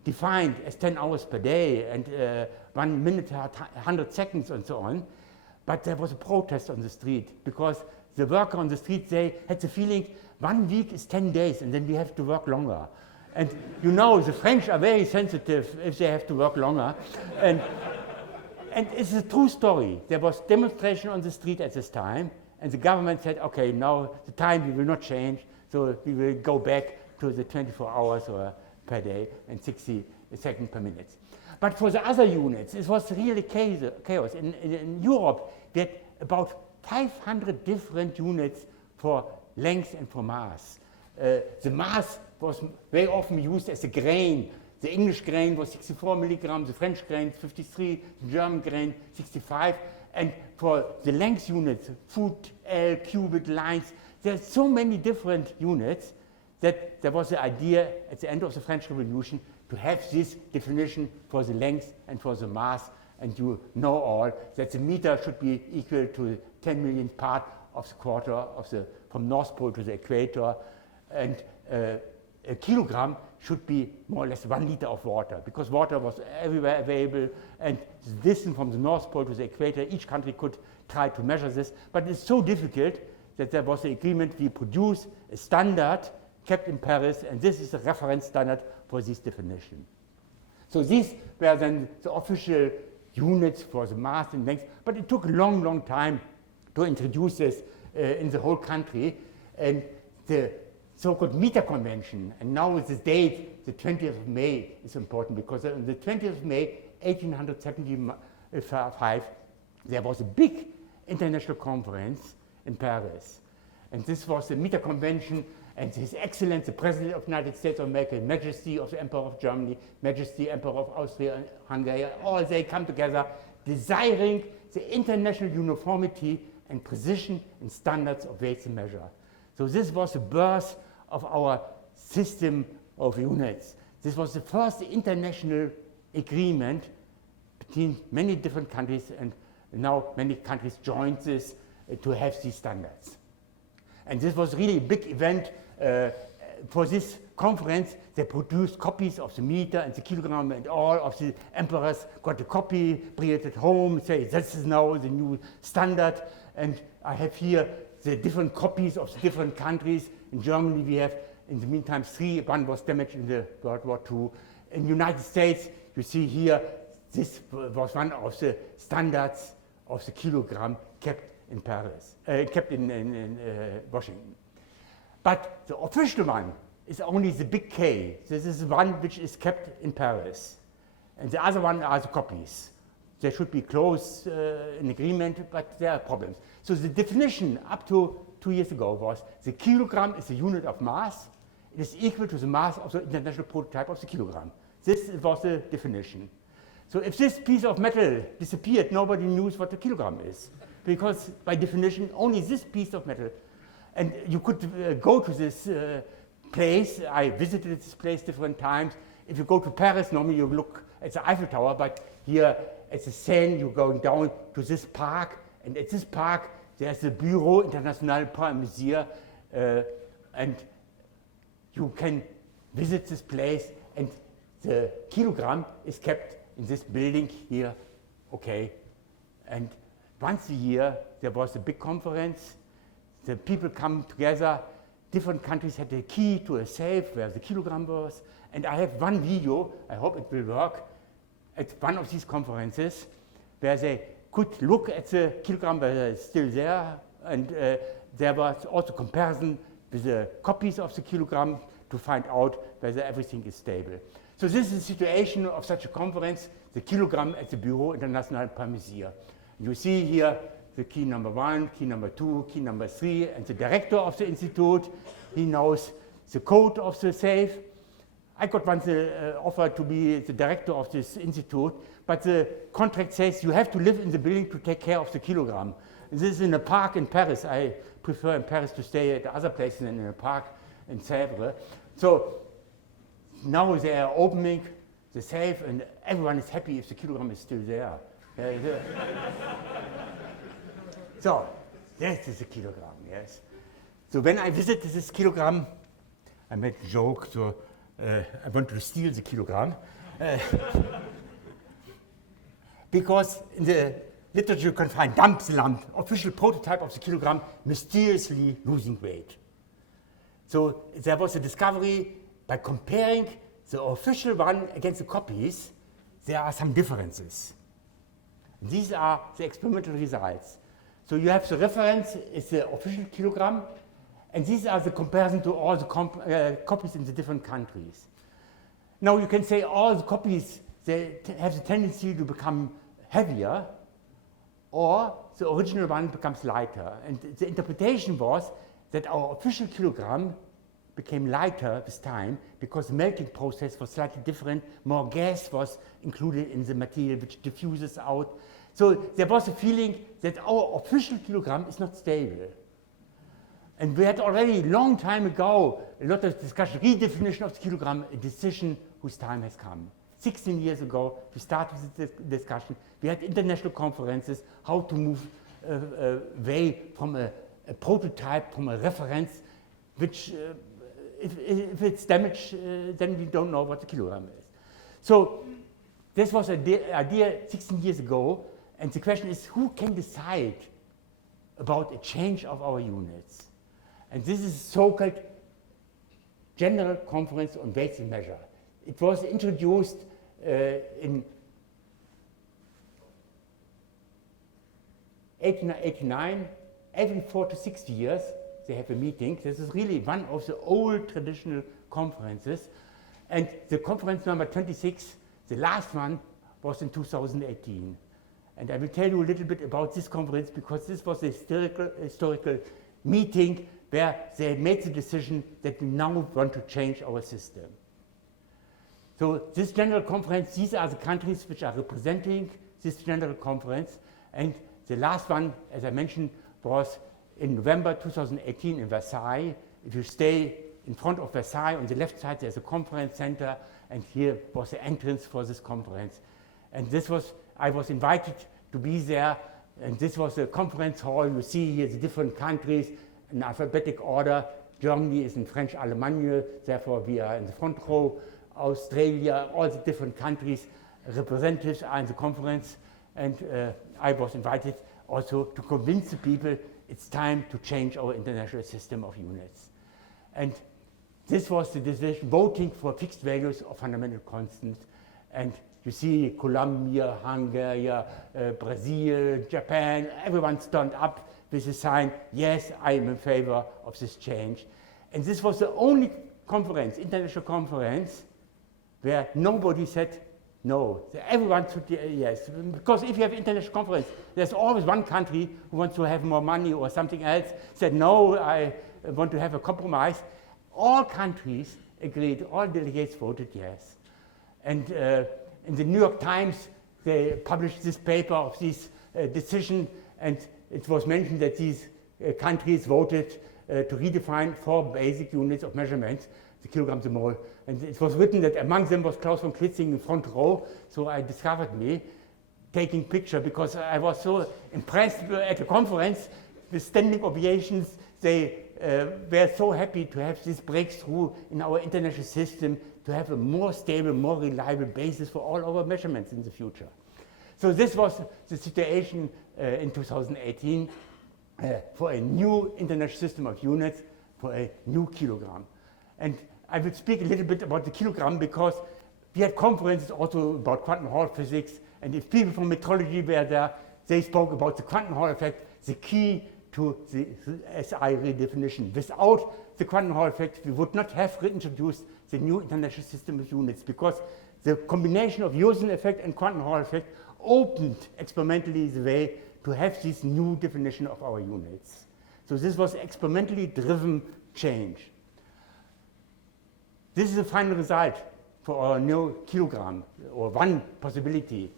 defined as 10 hours per day and 1 minute, 100 seconds and so on. But there was a protest on the street because the worker on the street, they had the feeling 1 week is 10 days and then we have to work longer. And you know, the French are very sensitive if they have to work longer. And it's a true story. There was demonstration on the street at this time, and the government said, okay, now the time we will not change, so we will go back to the 24 hours per day and 60 seconds per minute. But for the other units, it was really chaos. In Europe, we had about 500 different units for length and for mass. The mass was very often used as a grain. The English grain was 64 milligrams, the French grain 53, the German grain 65. And for the length units, foot, L, cubit, lines, there's so many different units that there was the idea at the end of the French Revolution to have this definition for the length and for the mass. And you know all that the meter should be equal to 10 millionth part of the quarter of from North Pole to the equator. And a kilogram should be more or less 1 liter of water, because water was everywhere available, and the distance from the North Pole to the equator, each country could try to measure this, but it's so difficult that there was an agreement we produce a standard kept in Paris, and this is a reference standard for this definition. So these were then the official units for the mass and length, but it took a long, long time to introduce this in the whole country, and the so-called meter convention, and now the date, the 20th of May, is important because on the 20th of May, 1875, there was a big international conference in Paris. And this was the meter convention, and His Excellency, the President of the United States of America, Majesty of the Emperor of Germany, Majesty Emperor of Austria and Hungary, all they come together desiring the international uniformity and precision and standards of weights and measure. So this was the birth of our system of units. This was the first international agreement between many different countries, and now many countries joined this to have these standards. And this was really a big event. For this conference, they produced copies of the meter and the kilogram, and all of the emperors got a copy, bring it at home, say this is now the new standard. And I have here the different copies of the different countries. In Germany, we have, in the meantime, 3. One was damaged in the World War II. In the United States, you see here, this was one of the standards of the kilogram kept in Paris, kept in Washington. But the official one is only the big K. This is the one which is kept in Paris. And the other one are the copies. They should be close in agreement, but there are problems. So the definition up to 2 years ago was the kilogram is a unit of mass. It is equal to the mass of the international prototype of the kilogram. This was the definition. So if this piece of metal disappeared, nobody knew what a kilogram is, because by definition, only this piece of metal. And you could go to this place. I visited this place different times. If you go to Paris, normally you look at the Eiffel Tower, but here at the Seine, you're going down to this park, and at this park, there's the Bureau International pour Mesure, and you can visit this place, and the kilogram is kept in this building here, okay. And once a year, there was a big conference. The people come together, different countries had a key to a safe where the kilogram was. And I have one video, I hope it will work, at one of these conferences where they could look at the kilogram whether it's still there, and there was also comparison with the copies of the kilogram to find out whether everything is stable. So this is the situation of such a conference, the kilogram at the Bureau International Parmesier. You see here the key number 1, key number 2, key number 3, and the director of the institute. He knows the code of the safe. I got once offer to be the director of this institute, but the contract says you have to live in the building to take care of the kilogram. And this is in a park in Paris. I prefer in Paris to stay at other places than in a park in Sèvres. So now they are opening the safe, and everyone is happy if the kilogram is still there. So this is a kilogram, yes. So when I visited this kilogram, I made a joke, so I want to steal the kilogram. Because in the literature you can find Dampflamp, official prototype of the kilogram, mysteriously losing weight. So there was a discovery by comparing the official one against the copies, there are some differences. These are the experimental results. So you have the reference, is the official kilogram, and these are the comparison to all the copies in the different countries. Now you can say all the copies, they have the tendency to become heavier, or the original one becomes lighter. And the interpretation was that our official kilogram became lighter with time because the melting process was slightly different. More gas was included in the material, which diffuses out. So there was a feeling that our official kilogram is not stable. And we had already a long time ago a lot of discussion, redefinition of the kilogram, a decision whose time has come. 16 years ago, we started this discussion. We had international conferences, how to move away from a prototype, from a reference, which if it's damaged, then we don't know what the kilogram is. So this was an idea 16 years ago, and the question is, who can decide about a change of our units? And this is so-called General Conference on Weights and Measure. It was introduced in 1889. Every 4 to 6 years, they have a meeting. This is really one of the old traditional conferences. And the conference number 26, the last one, was in 2018. And I will tell you a little bit about this conference because this was a historical meeting where they made the decision that we now want to change our system. So this general conference, these are the countries which are representing this general conference. And the last one, as I mentioned, was in November 2018 in Versailles. If you stay in front of Versailles, on the left side there's a conference center, and here was the entrance for this conference. And this was, I was invited to be there, and this was a conference hall. You see here the different countries in alphabetic order. Germany is in French Allemagne, therefore we are in the front row. Australia, all the different countries, representatives are in the conference, and I was invited also to convince the people it's time to change our international system of units. And this was the decision, voting for fixed values of fundamental constants. And you see Colombia, Hungary, Brazil, Japan, everyone stood up with a sign, yes, I am in favor of this change. And this was the only conference, international conference, where nobody said no. Everyone should yes. Because if you have international conference, there's always one country who wants to have more money or something else, said no, I want to have a compromise. All countries agreed, all delegates voted yes. And in the New York Times, they published this paper of this decision, and it was mentioned that these countries voted to redefine 4 basic units of measurements, the kilogram, the mole. And it was written that among them was Klaus von Klitzing in front row, so I discovered me taking picture because I was so impressed at the conference with standing ovations. They were so happy to have this breakthrough in our international system, to have a more stable, more reliable basis for all our measurements in the future. So this was the situation in 2018 for a new international system of units, for a new kilogram. And I will speak a little bit about the kilogram because we had conferences also about quantum Hall physics, and if people from metrology were there, they spoke about the quantum Hall effect, the key to the SI redefinition. Without the quantum Hall effect, we would not have reintroduced the new international system of units, because the combination of Josephson effect and quantum Hall effect opened experimentally the way to have this new definition of our units. So this was experimentally driven change. This is the final result for our new kilogram, or one possibility,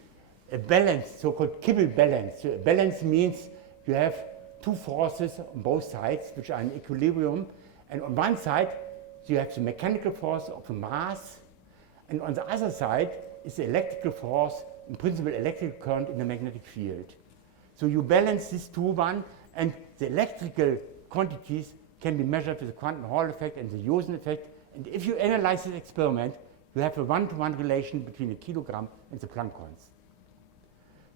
a balance, so-called Kibble balance. So a balance means you have two forces on both sides which are in equilibrium, and on one side you have the mechanical force of a mass, and on the other side is the electrical force, in principle electrical current in the magnetic field. So you balance these two one, and the electrical quantities can be measured with the quantum Hall effect and the Josephson effect, and if you analyze this experiment, you have a one-to-one relation between the kilogram and the Planck constant.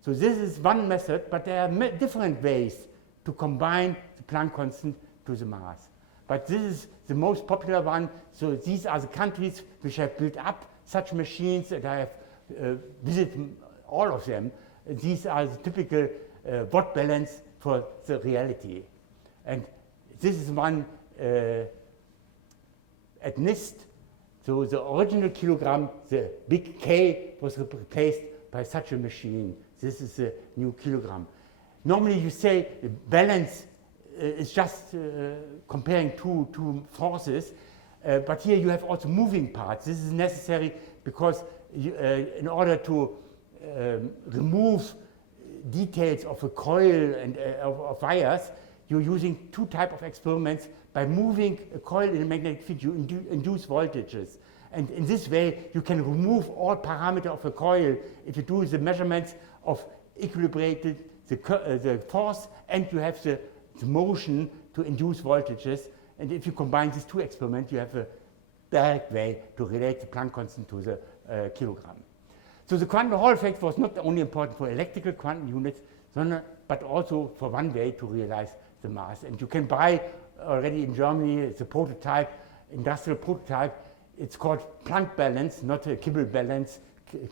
So this is one method, but there are different ways to combine the Planck constant to the mass. But this is the most popular one. So these are the countries which have built up such machines, and I have visited all of them. These are the typical Watt balance for the reality. And this is one at NIST. So the original kilogram, the big K, was replaced by such a machine. This is a new kilogram. Normally you say the balance is just comparing two forces, but here you have also moving parts. This is necessary because you, in order to remove details of a coil and of wires, you're using two types of experiments. By moving a coil in a magnetic field, you induce voltages. And in this way, you can remove all parameters of a coil if you do the measurements of equilibrated the force, and you have the motion to induce voltages. And if you combine these two experiments, you have a direct way to relate the Planck constant to the kilogram. So the quantum Hall effect was not only important for electrical quantum units, but also for one way to realize the mass. And you can buy already in Germany the prototype, industrial prototype. It's called Planck balance, not a Kibble balance.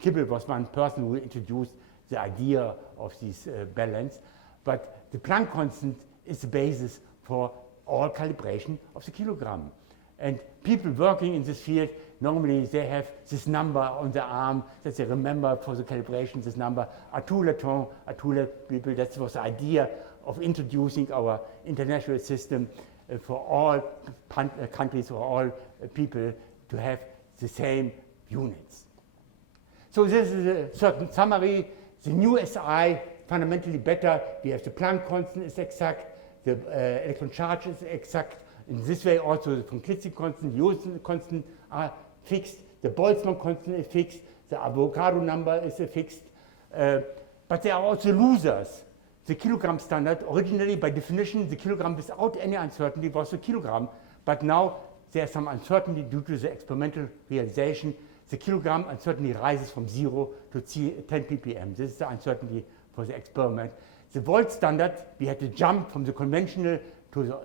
Kibble was one person who introduced the idea of this balance. But the Planck constant is the basis for all calibration of the kilogram. And people working in this field, normally they have this number on the arm that they remember for the calibration, this number, Atula people. That was the idea of introducing our international system for all countries, for all people to have the same units. So this is a certain summary. The new SI, fundamentally better. We have the Planck constant is exact, the electron charge is exact. In this way also the von Klitzing constant, Josephson constant are fixed, the Boltzmann constant is fixed, the Avogadro number is fixed. But there are also losers. The kilogram standard, originally by definition, the kilogram without any uncertainty was a kilogram, but now there's some uncertainty due to the experimental realization. The kilogram uncertainty rises from 0 to 10 ppm. This is the uncertainty for the experiment. The volt standard, we had to jump from the conventional to the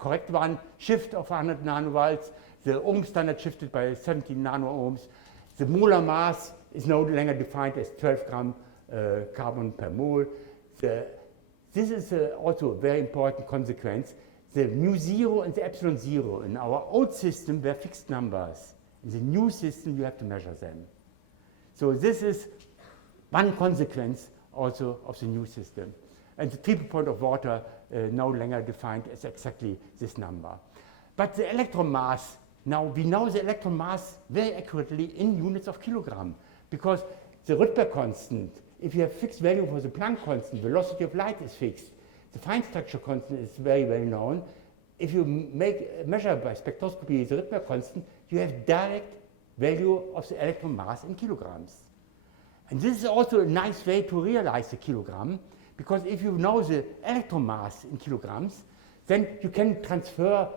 correct one, shift of 100 nanovolts. The ohm standard shifted by 17 nano-ohms. The molar mass is no longer defined as 12 gram carbon per mole. This is also a very important consequence. The mu0 and the epsilon 0 in our old system were fixed numbers. In the new system, you have to measure them. So this is one consequence also of the new system. And the triple point of water no longer defined as exactly this number. But the electron mass, now we know the electron mass very accurately in units of kilogram, because the Rydberg constant, if you have fixed value for the Planck constant, velocity of light is fixed. The fine structure constant is very well known. If you measure by spectroscopy the Rydberg constant, you have direct value of the electron mass in kilograms. And this is also a nice way to realize the kilogram, because if you know the electron mass in kilograms, then you can transfer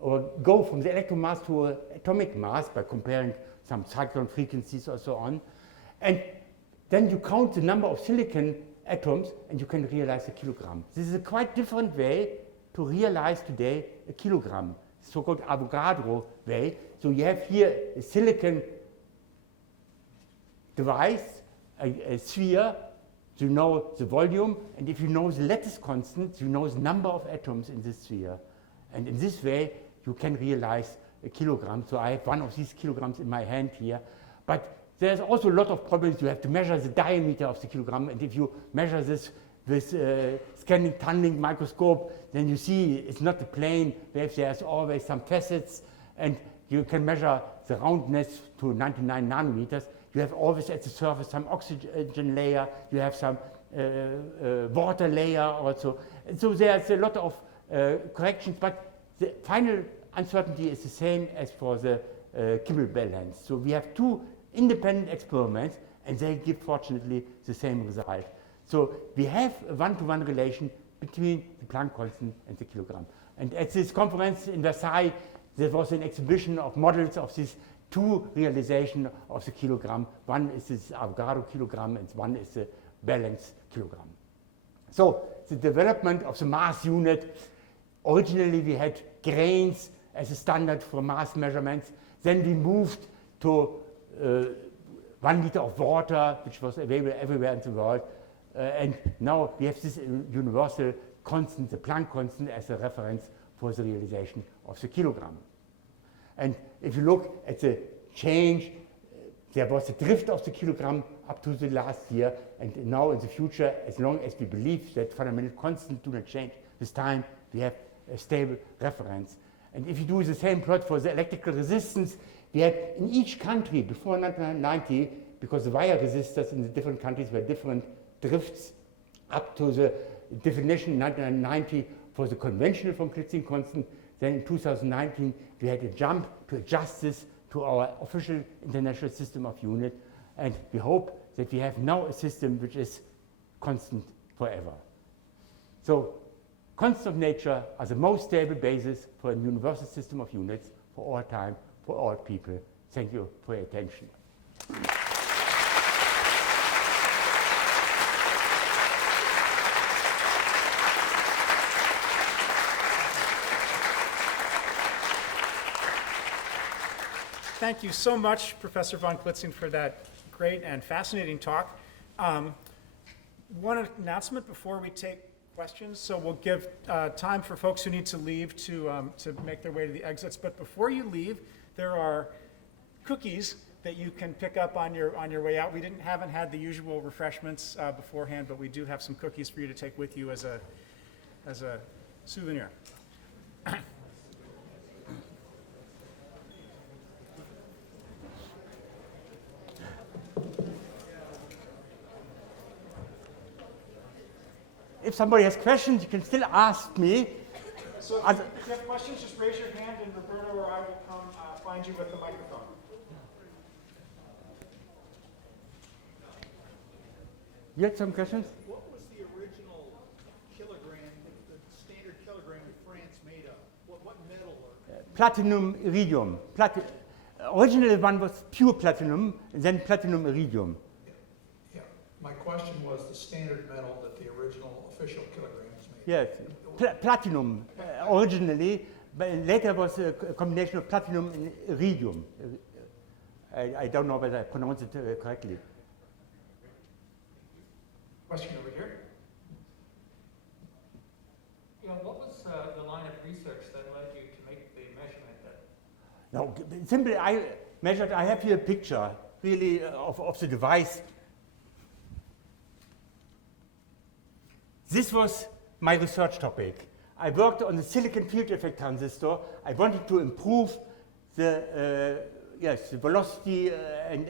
or go from the electron mass to atomic mass by comparing some cyclone frequencies or so on. And then you count the number of silicon atoms and you can realize the kilogram. This is a quite different way to realize today a kilogram, so-called Avogadro way. So you have here a silicon device, a sphere, you know the volume, and if you know the lattice constant, you know the number of atoms in this sphere. And in this way, you can realize a kilogram. So I have one of these kilograms in my hand here. But there's also a lot of problems. You have to measure the diameter of the kilogram, and if you measure this with scanning tunneling microscope, then you see it's not a plane where there's always some facets, and you can measure the roundness to 99 nanometers. You have always at the surface some oxygen layer, you have some water layer also. And so there's a lot of corrections, but the final uncertainty is the same as for the Kimball Bell lens. So we have two independent experiments, and they give, fortunately, the same result. So we have a one-to-one relation between the Planck constant and the kilogram. And at this conference in Versailles, there was an exhibition of models of these two realization of the kilogram. One is this Avogadro kilogram, and one is the balance kilogram. So the development of the mass unit, originally we had grains as a standard for mass measurements. Then we moved to 1 liter of water, which was available everywhere in the world. And now we have this universal constant, the Planck constant, as a reference for the realization of the kilogram. And if you look at the change, there was a drift of the kilogram up to the last year, and now in the future, as long as we believe that fundamental constants do not change with time, we have a stable reference. And if you do the same plot for the electrical resistance, we had in each country before 1990, because the wire resistors in the different countries were different drifts, up to the definition in 1990 for the conventional von Klitzing constant. Then in 2019, we had a jump to adjust this to our official international system of unit, and we hope that we have now a system which is constant forever. So constants of nature are the most stable basis for a universal system of units for all time, for all people. Thank you for your attention. Thank you so much, Professor von Klitzing, for that great and fascinating talk. One announcement before we take questions. So we'll give time for folks who need to leave to make their way to the exits. But before you leave, there are cookies that you can pick up on your way out. We haven't had the usual refreshments beforehand, but we do have some cookies for you to take with you as a souvenir. If somebody has questions, you can still ask me. So if you have questions, just raise your hand, and Roberto or I will come find you with the microphone. You had some questions? What was the original kilogram, the standard kilogram in France made of? What metal? Platinum, iridium. Originally one was pure platinum, and then platinum, iridium. Yeah, my question was the standard metal that the original official kilogram was made Yes, platinum originally, but later was a combination of platinum and iridium. I don't know whether I pronounced it correctly. Question over here. Yeah, what was the line of research that led you to make the measurement that? No, simply I have here a picture really of the device. This was my research topic. I worked on the silicon field effect transistor. I wanted to improve the velocity and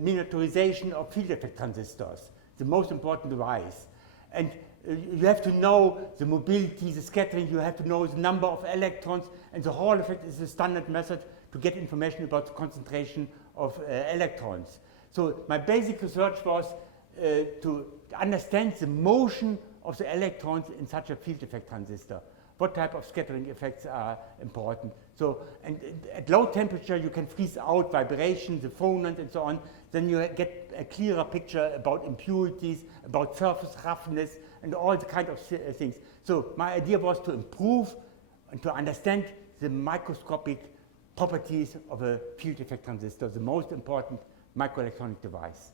miniaturization of field effect transistors, the most important device. And you have to know the mobility, the scattering, you have to know the number of electrons, and the Hall effect is the standard method to get information about the concentration of electrons. So my basic research was to understand the motion of the electrons in such a field effect transistor. What type of scattering effects are important? So, and at low temperature you can freeze out vibrations, the phonons and so on. Then you get a clearer picture about impurities, about surface roughness, and all the kind of things. So my idea was to improve and to understand the microscopic properties of a field effect transistor, the most important microelectronic device.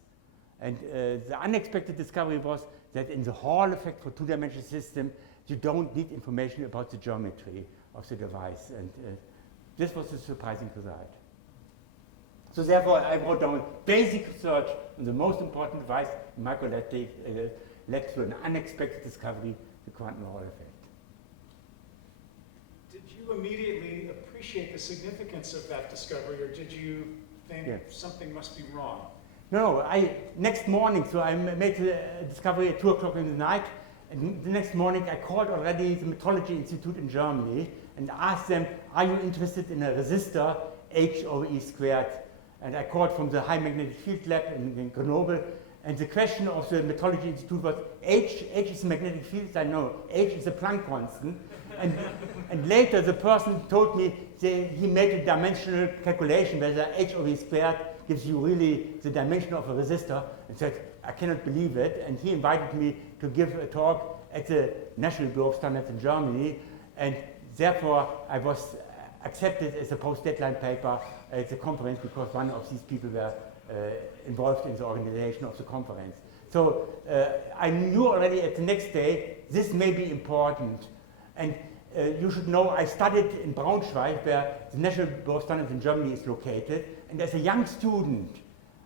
And the unexpected discovery was that in the Hall effect for two-dimensional system, you don't need information about the geometry of the device. And this was a surprising result. So therefore, I wrote down basic research on the most important device in microelectronics led to an unexpected discovery, the quantum Hall effect. Did you immediately appreciate the significance of that discovery, or did you think something must be wrong? No, next morning, so I made the discovery at 2 o'clock in the night, and the next morning I called already the Metrology Institute in Germany and asked them, are you interested in a resistor H over E squared? And I called from the High Magnetic Field Lab in Grenoble, and the question of the Metrology Institute was, H is a magnetic field, I know, H is a Planck constant. And later the person told me he made a dimensional calculation whether H over E squared gives you really the dimension of a resistor, and said, I cannot believe it. And he invited me to give a talk at the National Bureau of Standards in Germany, and therefore I was accepted as a post-deadline paper at the conference because one of these people were involved in the organization of the conference. So I knew already at the next day, this may be important. And you should know, I studied in Braunschweig, where the National Bureau of Standards in Germany is located. And as a young student,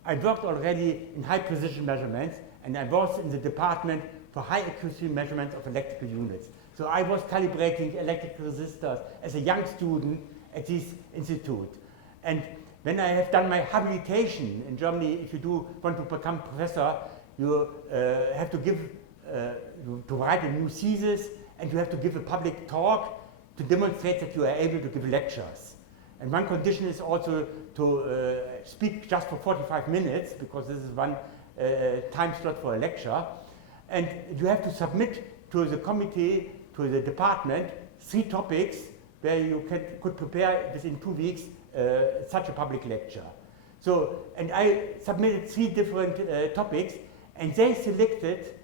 I worked already in high precision measurements, and I was in the department for high accuracy measurements of electrical units. So I was calibrating electrical resistors as a young student at this institute. And when I have done my habilitation in Germany, if you want to become professor, you have to to write a new thesis, and you have to give a public talk to demonstrate that you are able to give lectures. And one condition is also to speak just for 45 minutes, because this is one time slot for a lecture. And you have to submit to the committee, to the department, 3 topics where you could prepare within 2 weeks such a public lecture. So, and I submitted 3 different topics, and they selected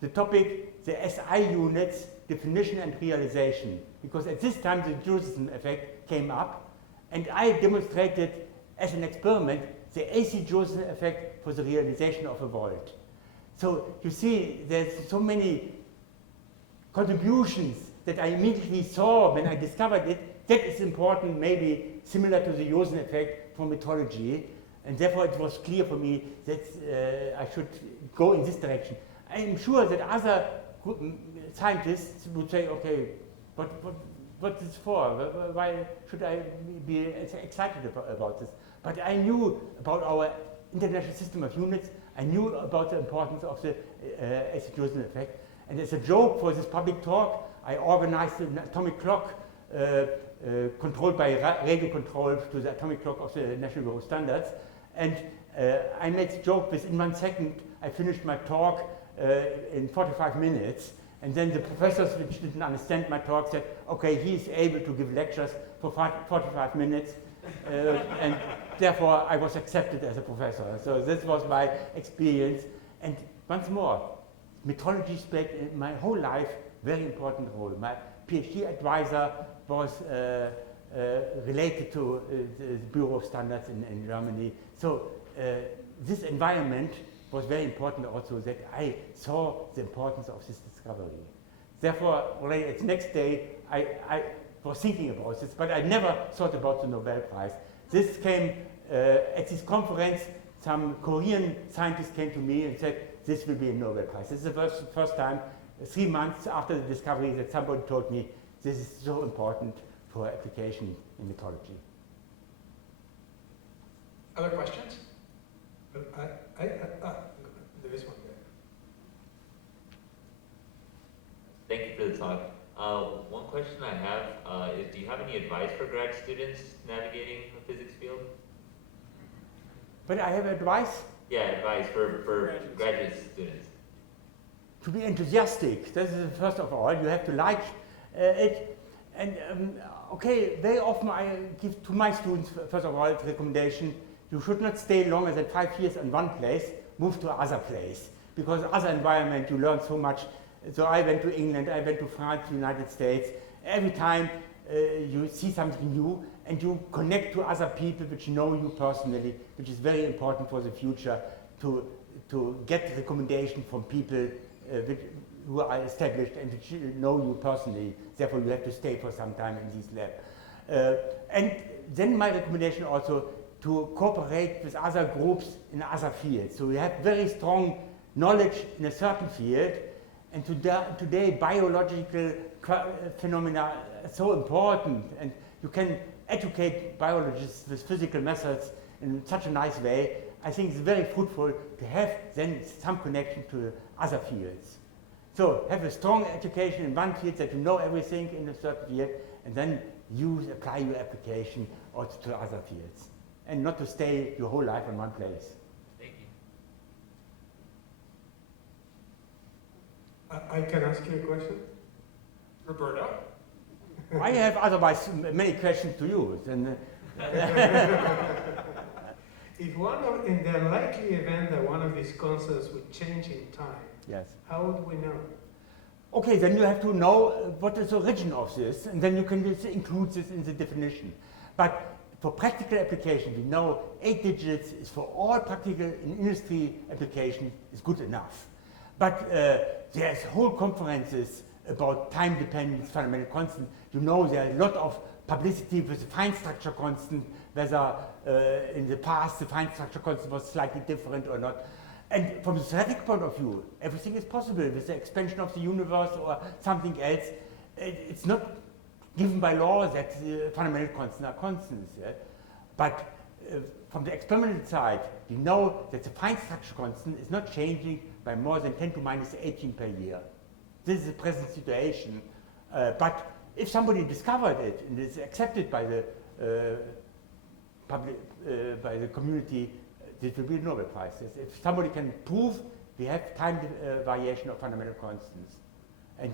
the topic, the SI units, definition and realization, because at this time the Josephson effect came up, and I demonstrated as an experiment the AC Josephson effect for the realization of a volt. So you see, there's so many contributions that I immediately saw when I discovered it. That is important, maybe similar to the Josephson effect for metrology, and therefore it was clear for me that I should go in this direction. I am sure that other scientists would say, okay, what is this for? Why should I be excited about this? But I knew about our international system of units. I knew about the importance of the AC Josephson effect. And as a joke for this public talk, I organized an atomic clock controlled by radio control to the atomic clock of the National Bureau of Standards. And I made the joke, within 1 second, I finished my talk in 45 minutes. And then the professors, which didn't understand my talk, said, okay, he's able to give lectures for 45 minutes. And therefore, I was accepted as a professor. So this was my experience. And once more, metrology played in my whole life very important role. My PhD advisor was related to the Bureau of Standards in Germany. So this environment was very important also, that I saw the importance of this discovery. Therefore, already the next day, I was thinking about this, but I never thought about the Nobel Prize. This came at this conference. Some Korean scientists came to me and said, this will be a Nobel Prize. This is the first time, 3 months after the discovery, that somebody told me this is so important for application in metrology. Other questions? There is one there. Thank you for the talk. One question I have is, do you have any advice for grad students navigating the physics field? But I have advice. Yeah, advice for graduate students. To be enthusiastic. This is first of all. You have to like it. And okay, very often I give to my students, first of all, the recommendation, you should not stay longer than 5 years in one place, move to other place. Because other environment, you learn so much So I went to England, I went to France, United States. Every time you see something new and you connect to other people which know you personally, which is very important for the future to get recommendation from people who are established and which know you personally. Therefore, you have to stay for some time in this lab. And then my recommendation also to cooperate with other groups in other fields. So we have very strong knowledge in a certain field, and today biological phenomena are so important, and you can educate biologists with physical methods in such a nice way. I think it's very fruitful to have then some connection to other fields. So have a strong education in one field that you know everything in a certain field, and then apply your application also to other fields, and not to stay your whole life in one place. Thank you. I can ask you a question? Roberto? I have otherwise many questions to you. And, If in the unlikely event that one of these constants would change in time, yes. how would we know? Okay, then you have to know what is the origin of this, and then you can include this in the definition. But for practical application, we know 8 digits is for all practical in industry application is good enough. But there's whole conferences about time-dependent fundamental constant. You know there are a lot of publicity with the fine structure constant, whether in the past the fine structure constant was slightly different or not. And from the theoretical point of view, everything is possible with the expansion of the universe or something else. It's not given by law that the fundamental constants are constants. Yeah? But from the experimental side, we know that the fine structure constant is not changing by more than 10 to minus 18 per year. This is the present situation. But if somebody discovered it and is accepted by the community, this will be a Nobel Prize. If somebody can prove we have time variation of fundamental constants, and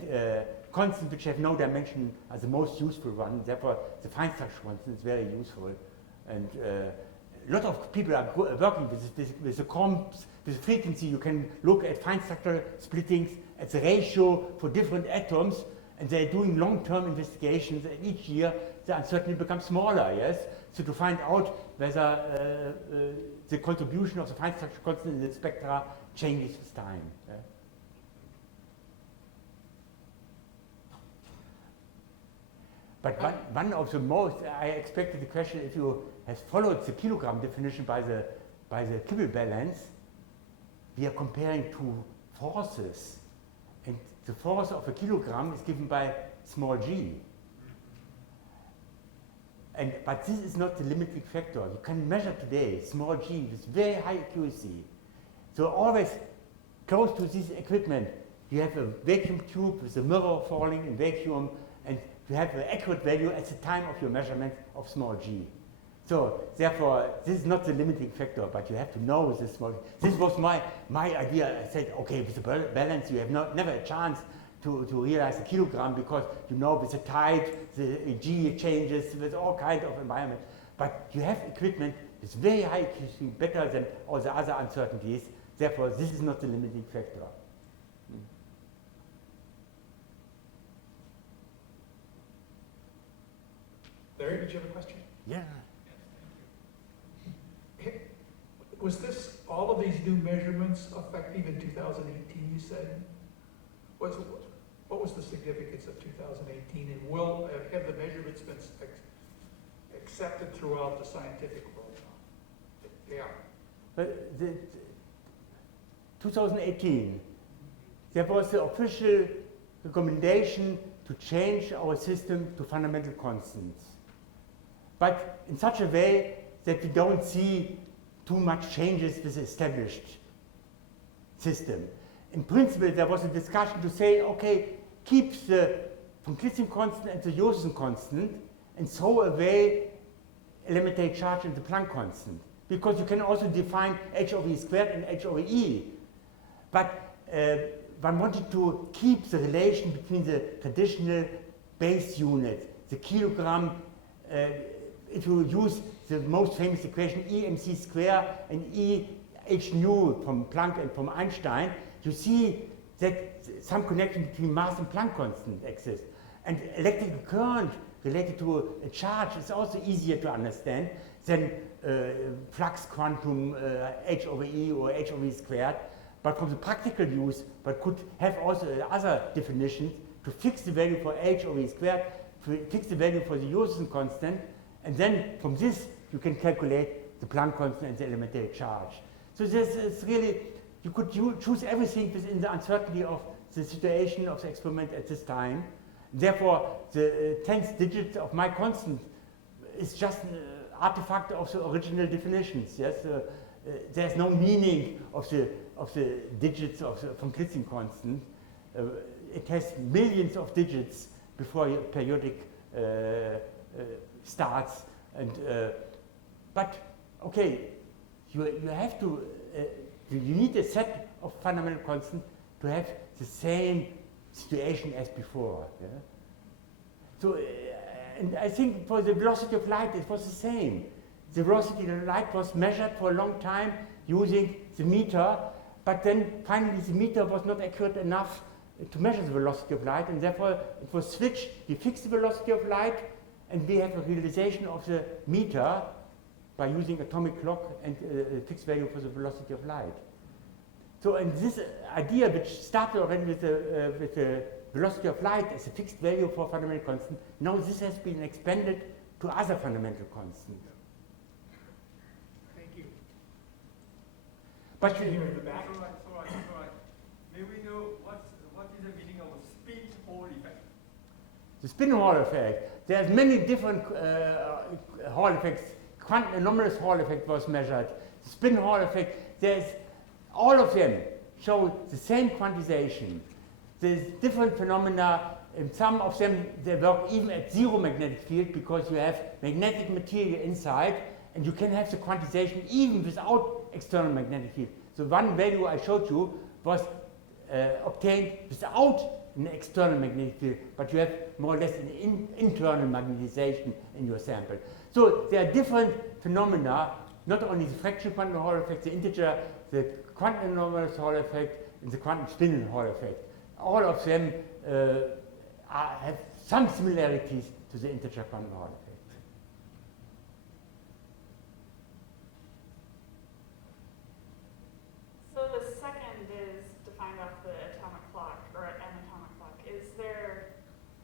constants which have no dimension are the most useful one, therefore the fine structure constant is very useful. And a lot of people are working with the comps, with frequency. You can look at fine structure splittings, at the ratio for different atoms, and they're doing long-term investigations, and each year the uncertainty becomes smaller, yes? So to find out whether the contribution of the fine structure constant in the spectra changes with time. Yeah? But one of the most, I expected the question, if you have followed the kilogram definition by the Kibble balance, we are comparing two forces. And the force of a kilogram is given by small g. But this is not the limiting factor. You can measure today small g with very high accuracy. So always close to this equipment, you have a vacuum tube with a mirror falling in vacuum, and you have an accurate value at the time of your measurement of small g. So therefore, this is not the limiting factor, but you have to know this small. This was my idea. I said, okay, with the balance, you have never a chance to realize the kilogram, because you know with the tide, the G changes with all kinds of environment. But you have equipment with very high accuracy, better than all the other uncertainties. Therefore, this is not the limiting factor. Larry, did you have a question? Yeah. Was this, all of these new measurements effective in 2018, you said? What was the significance of 2018, and have the measurements been accepted throughout the scientific world? They are. But 2018, there was the official recommendation to change our system to fundamental constants, but in such a way that we don't see too much changes with the established system. In principle, there was a discussion to say, okay, keep the von Klitzing constant and the Josephson constant, and throw away elementary charge and the Planck constant, because you can also define h over e squared and h over e. But one wanted to keep the relation between the traditional base units, the kilogram. If you use the most famous equation E mc square and E h nu from Planck and from Einstein, you see that some connection between mass and Planck constant exists. And electrical current related to a charge is also easier to understand than flux quantum h over e or h over e squared. But from the practical use, but could have also other definitions to fix the value for h over e squared, to fix the value for the Josephson constant, and then from this you can calculate the Planck constant and the elementary charge. So this is really, you could choose everything within the uncertainty of the situation of the experiment at this time. Therefore, the 10th digit of my constant is just an artifact of the original definitions. Yes, there's no meaning of the digits of the von Klitzing constant. It has millions of digits before your periodic starts, and but okay, you have to you need a set of fundamental constants to have the same situation as before. Yeah? So, and I think for the velocity of light it was the same. The velocity of light was measured for a long time using the meter, but then finally the meter was not accurate enough to measure the velocity of light, and therefore it was switched. We fixed the velocity of light, and we have a realization of the meter by using atomic clock and a fixed value for the velocity of light. So, and this idea, which started already with the velocity of light as a fixed value for fundamental constant, now this has been expanded to other fundamental constants. Thank you. But Here in the back. All right. May we know what is the meaning of a spin Hall effect? the spin Hall effect, there's many different Hall effects. Anomalous Hall effect was measured. The spin Hall effect, there's all of them show the same quantization. There's different phenomena. In some of them, they work even at zero magnetic field because you have magnetic material inside, and you can have the quantization even without external magnetic field. So one value I showed you was obtained without an external magnetic field, but you have more or less an internal magnetization in your sample. So there are different phenomena, not only the fractional quantum Hall effect, the integer, the quantum anomalous Hall effect, and the quantum spin Hall effect. All of them have some similarities to the integer quantum Hall effect. So the second is defined off the atomic clock, or an atomic clock. Is there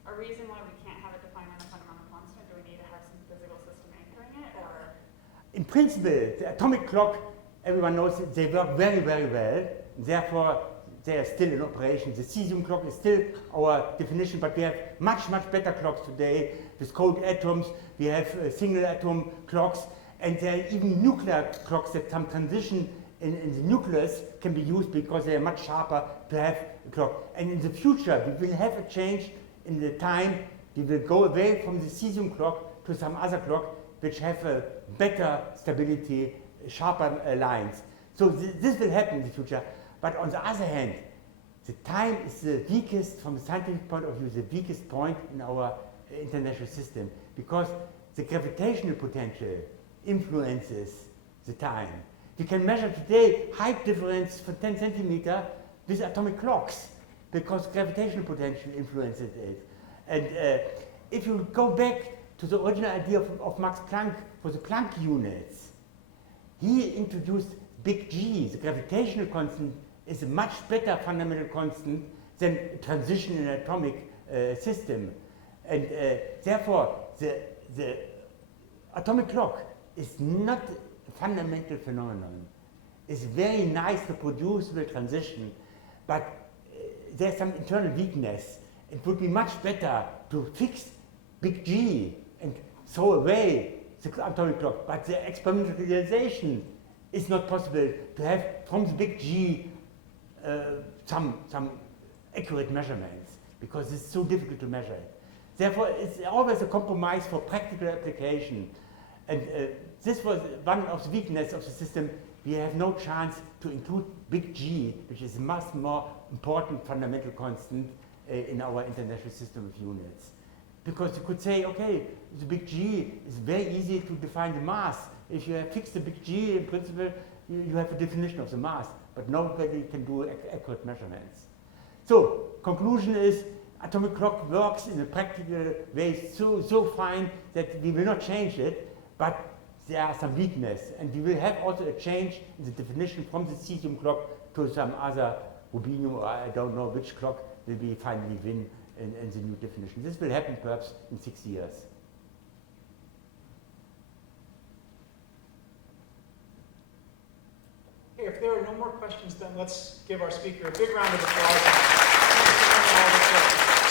a reason why we can't have it defined on a fundamental constant? Do we need to have some physical system anchoring it, or? In principle, the atomic clock, everyone knows that they work very, very well. Therefore, they are still in operation. The cesium clock is still our definition, but we have much, much better clocks today with cold atoms. We have single atom clocks, and there are even nuclear clocks that some transition in the nucleus can be used because they are much sharper to have a clock. And in the future, we will have a change in the time. We will go away from the cesium clock to some other clock which have a better stability, sharper lines. So this will happen in the future. But on the other hand, the time is the weakest, from a scientific point of view, the weakest point in our international system, because the gravitational potential influences the time. We can measure today height difference for 10 centimeter with atomic clocks, because gravitational potential influences it. And if you go back to the original idea of Max Planck for the Planck units, he introduced big G, the gravitational constant, is a much better fundamental constant than a transition in an atomic system. And therefore, the atomic clock is not a fundamental phenomenon. It's very nice reproducible transition, but there's some internal weakness. It would be much better to fix big G and throw away the atomic clock, but the experimental realization is not possible to have from the big G some accurate measurements, because it's so difficult to measure it. Therefore, it's always a compromise for practical application. And this was one of the weaknesses of the system. We have no chance to include big G, which is a much more important fundamental constant in our international system of units. Because you could say, okay, the big G is very easy to define the mass. If you have fixed the big G, in principle, you have a definition of the mass, but nobody can do accurate measurements. So, conclusion is, atomic clock works in a practical way so fine that we will not change it, but there are some weakness, and we will have also a change in the definition from the cesium clock to some other rubidium, or I don't know which clock will be finally win in the new definition. This will happen perhaps in 6 years. Okay, if there are no more questions, then let's give our speaker a big round of applause. Thanks for coming all this way.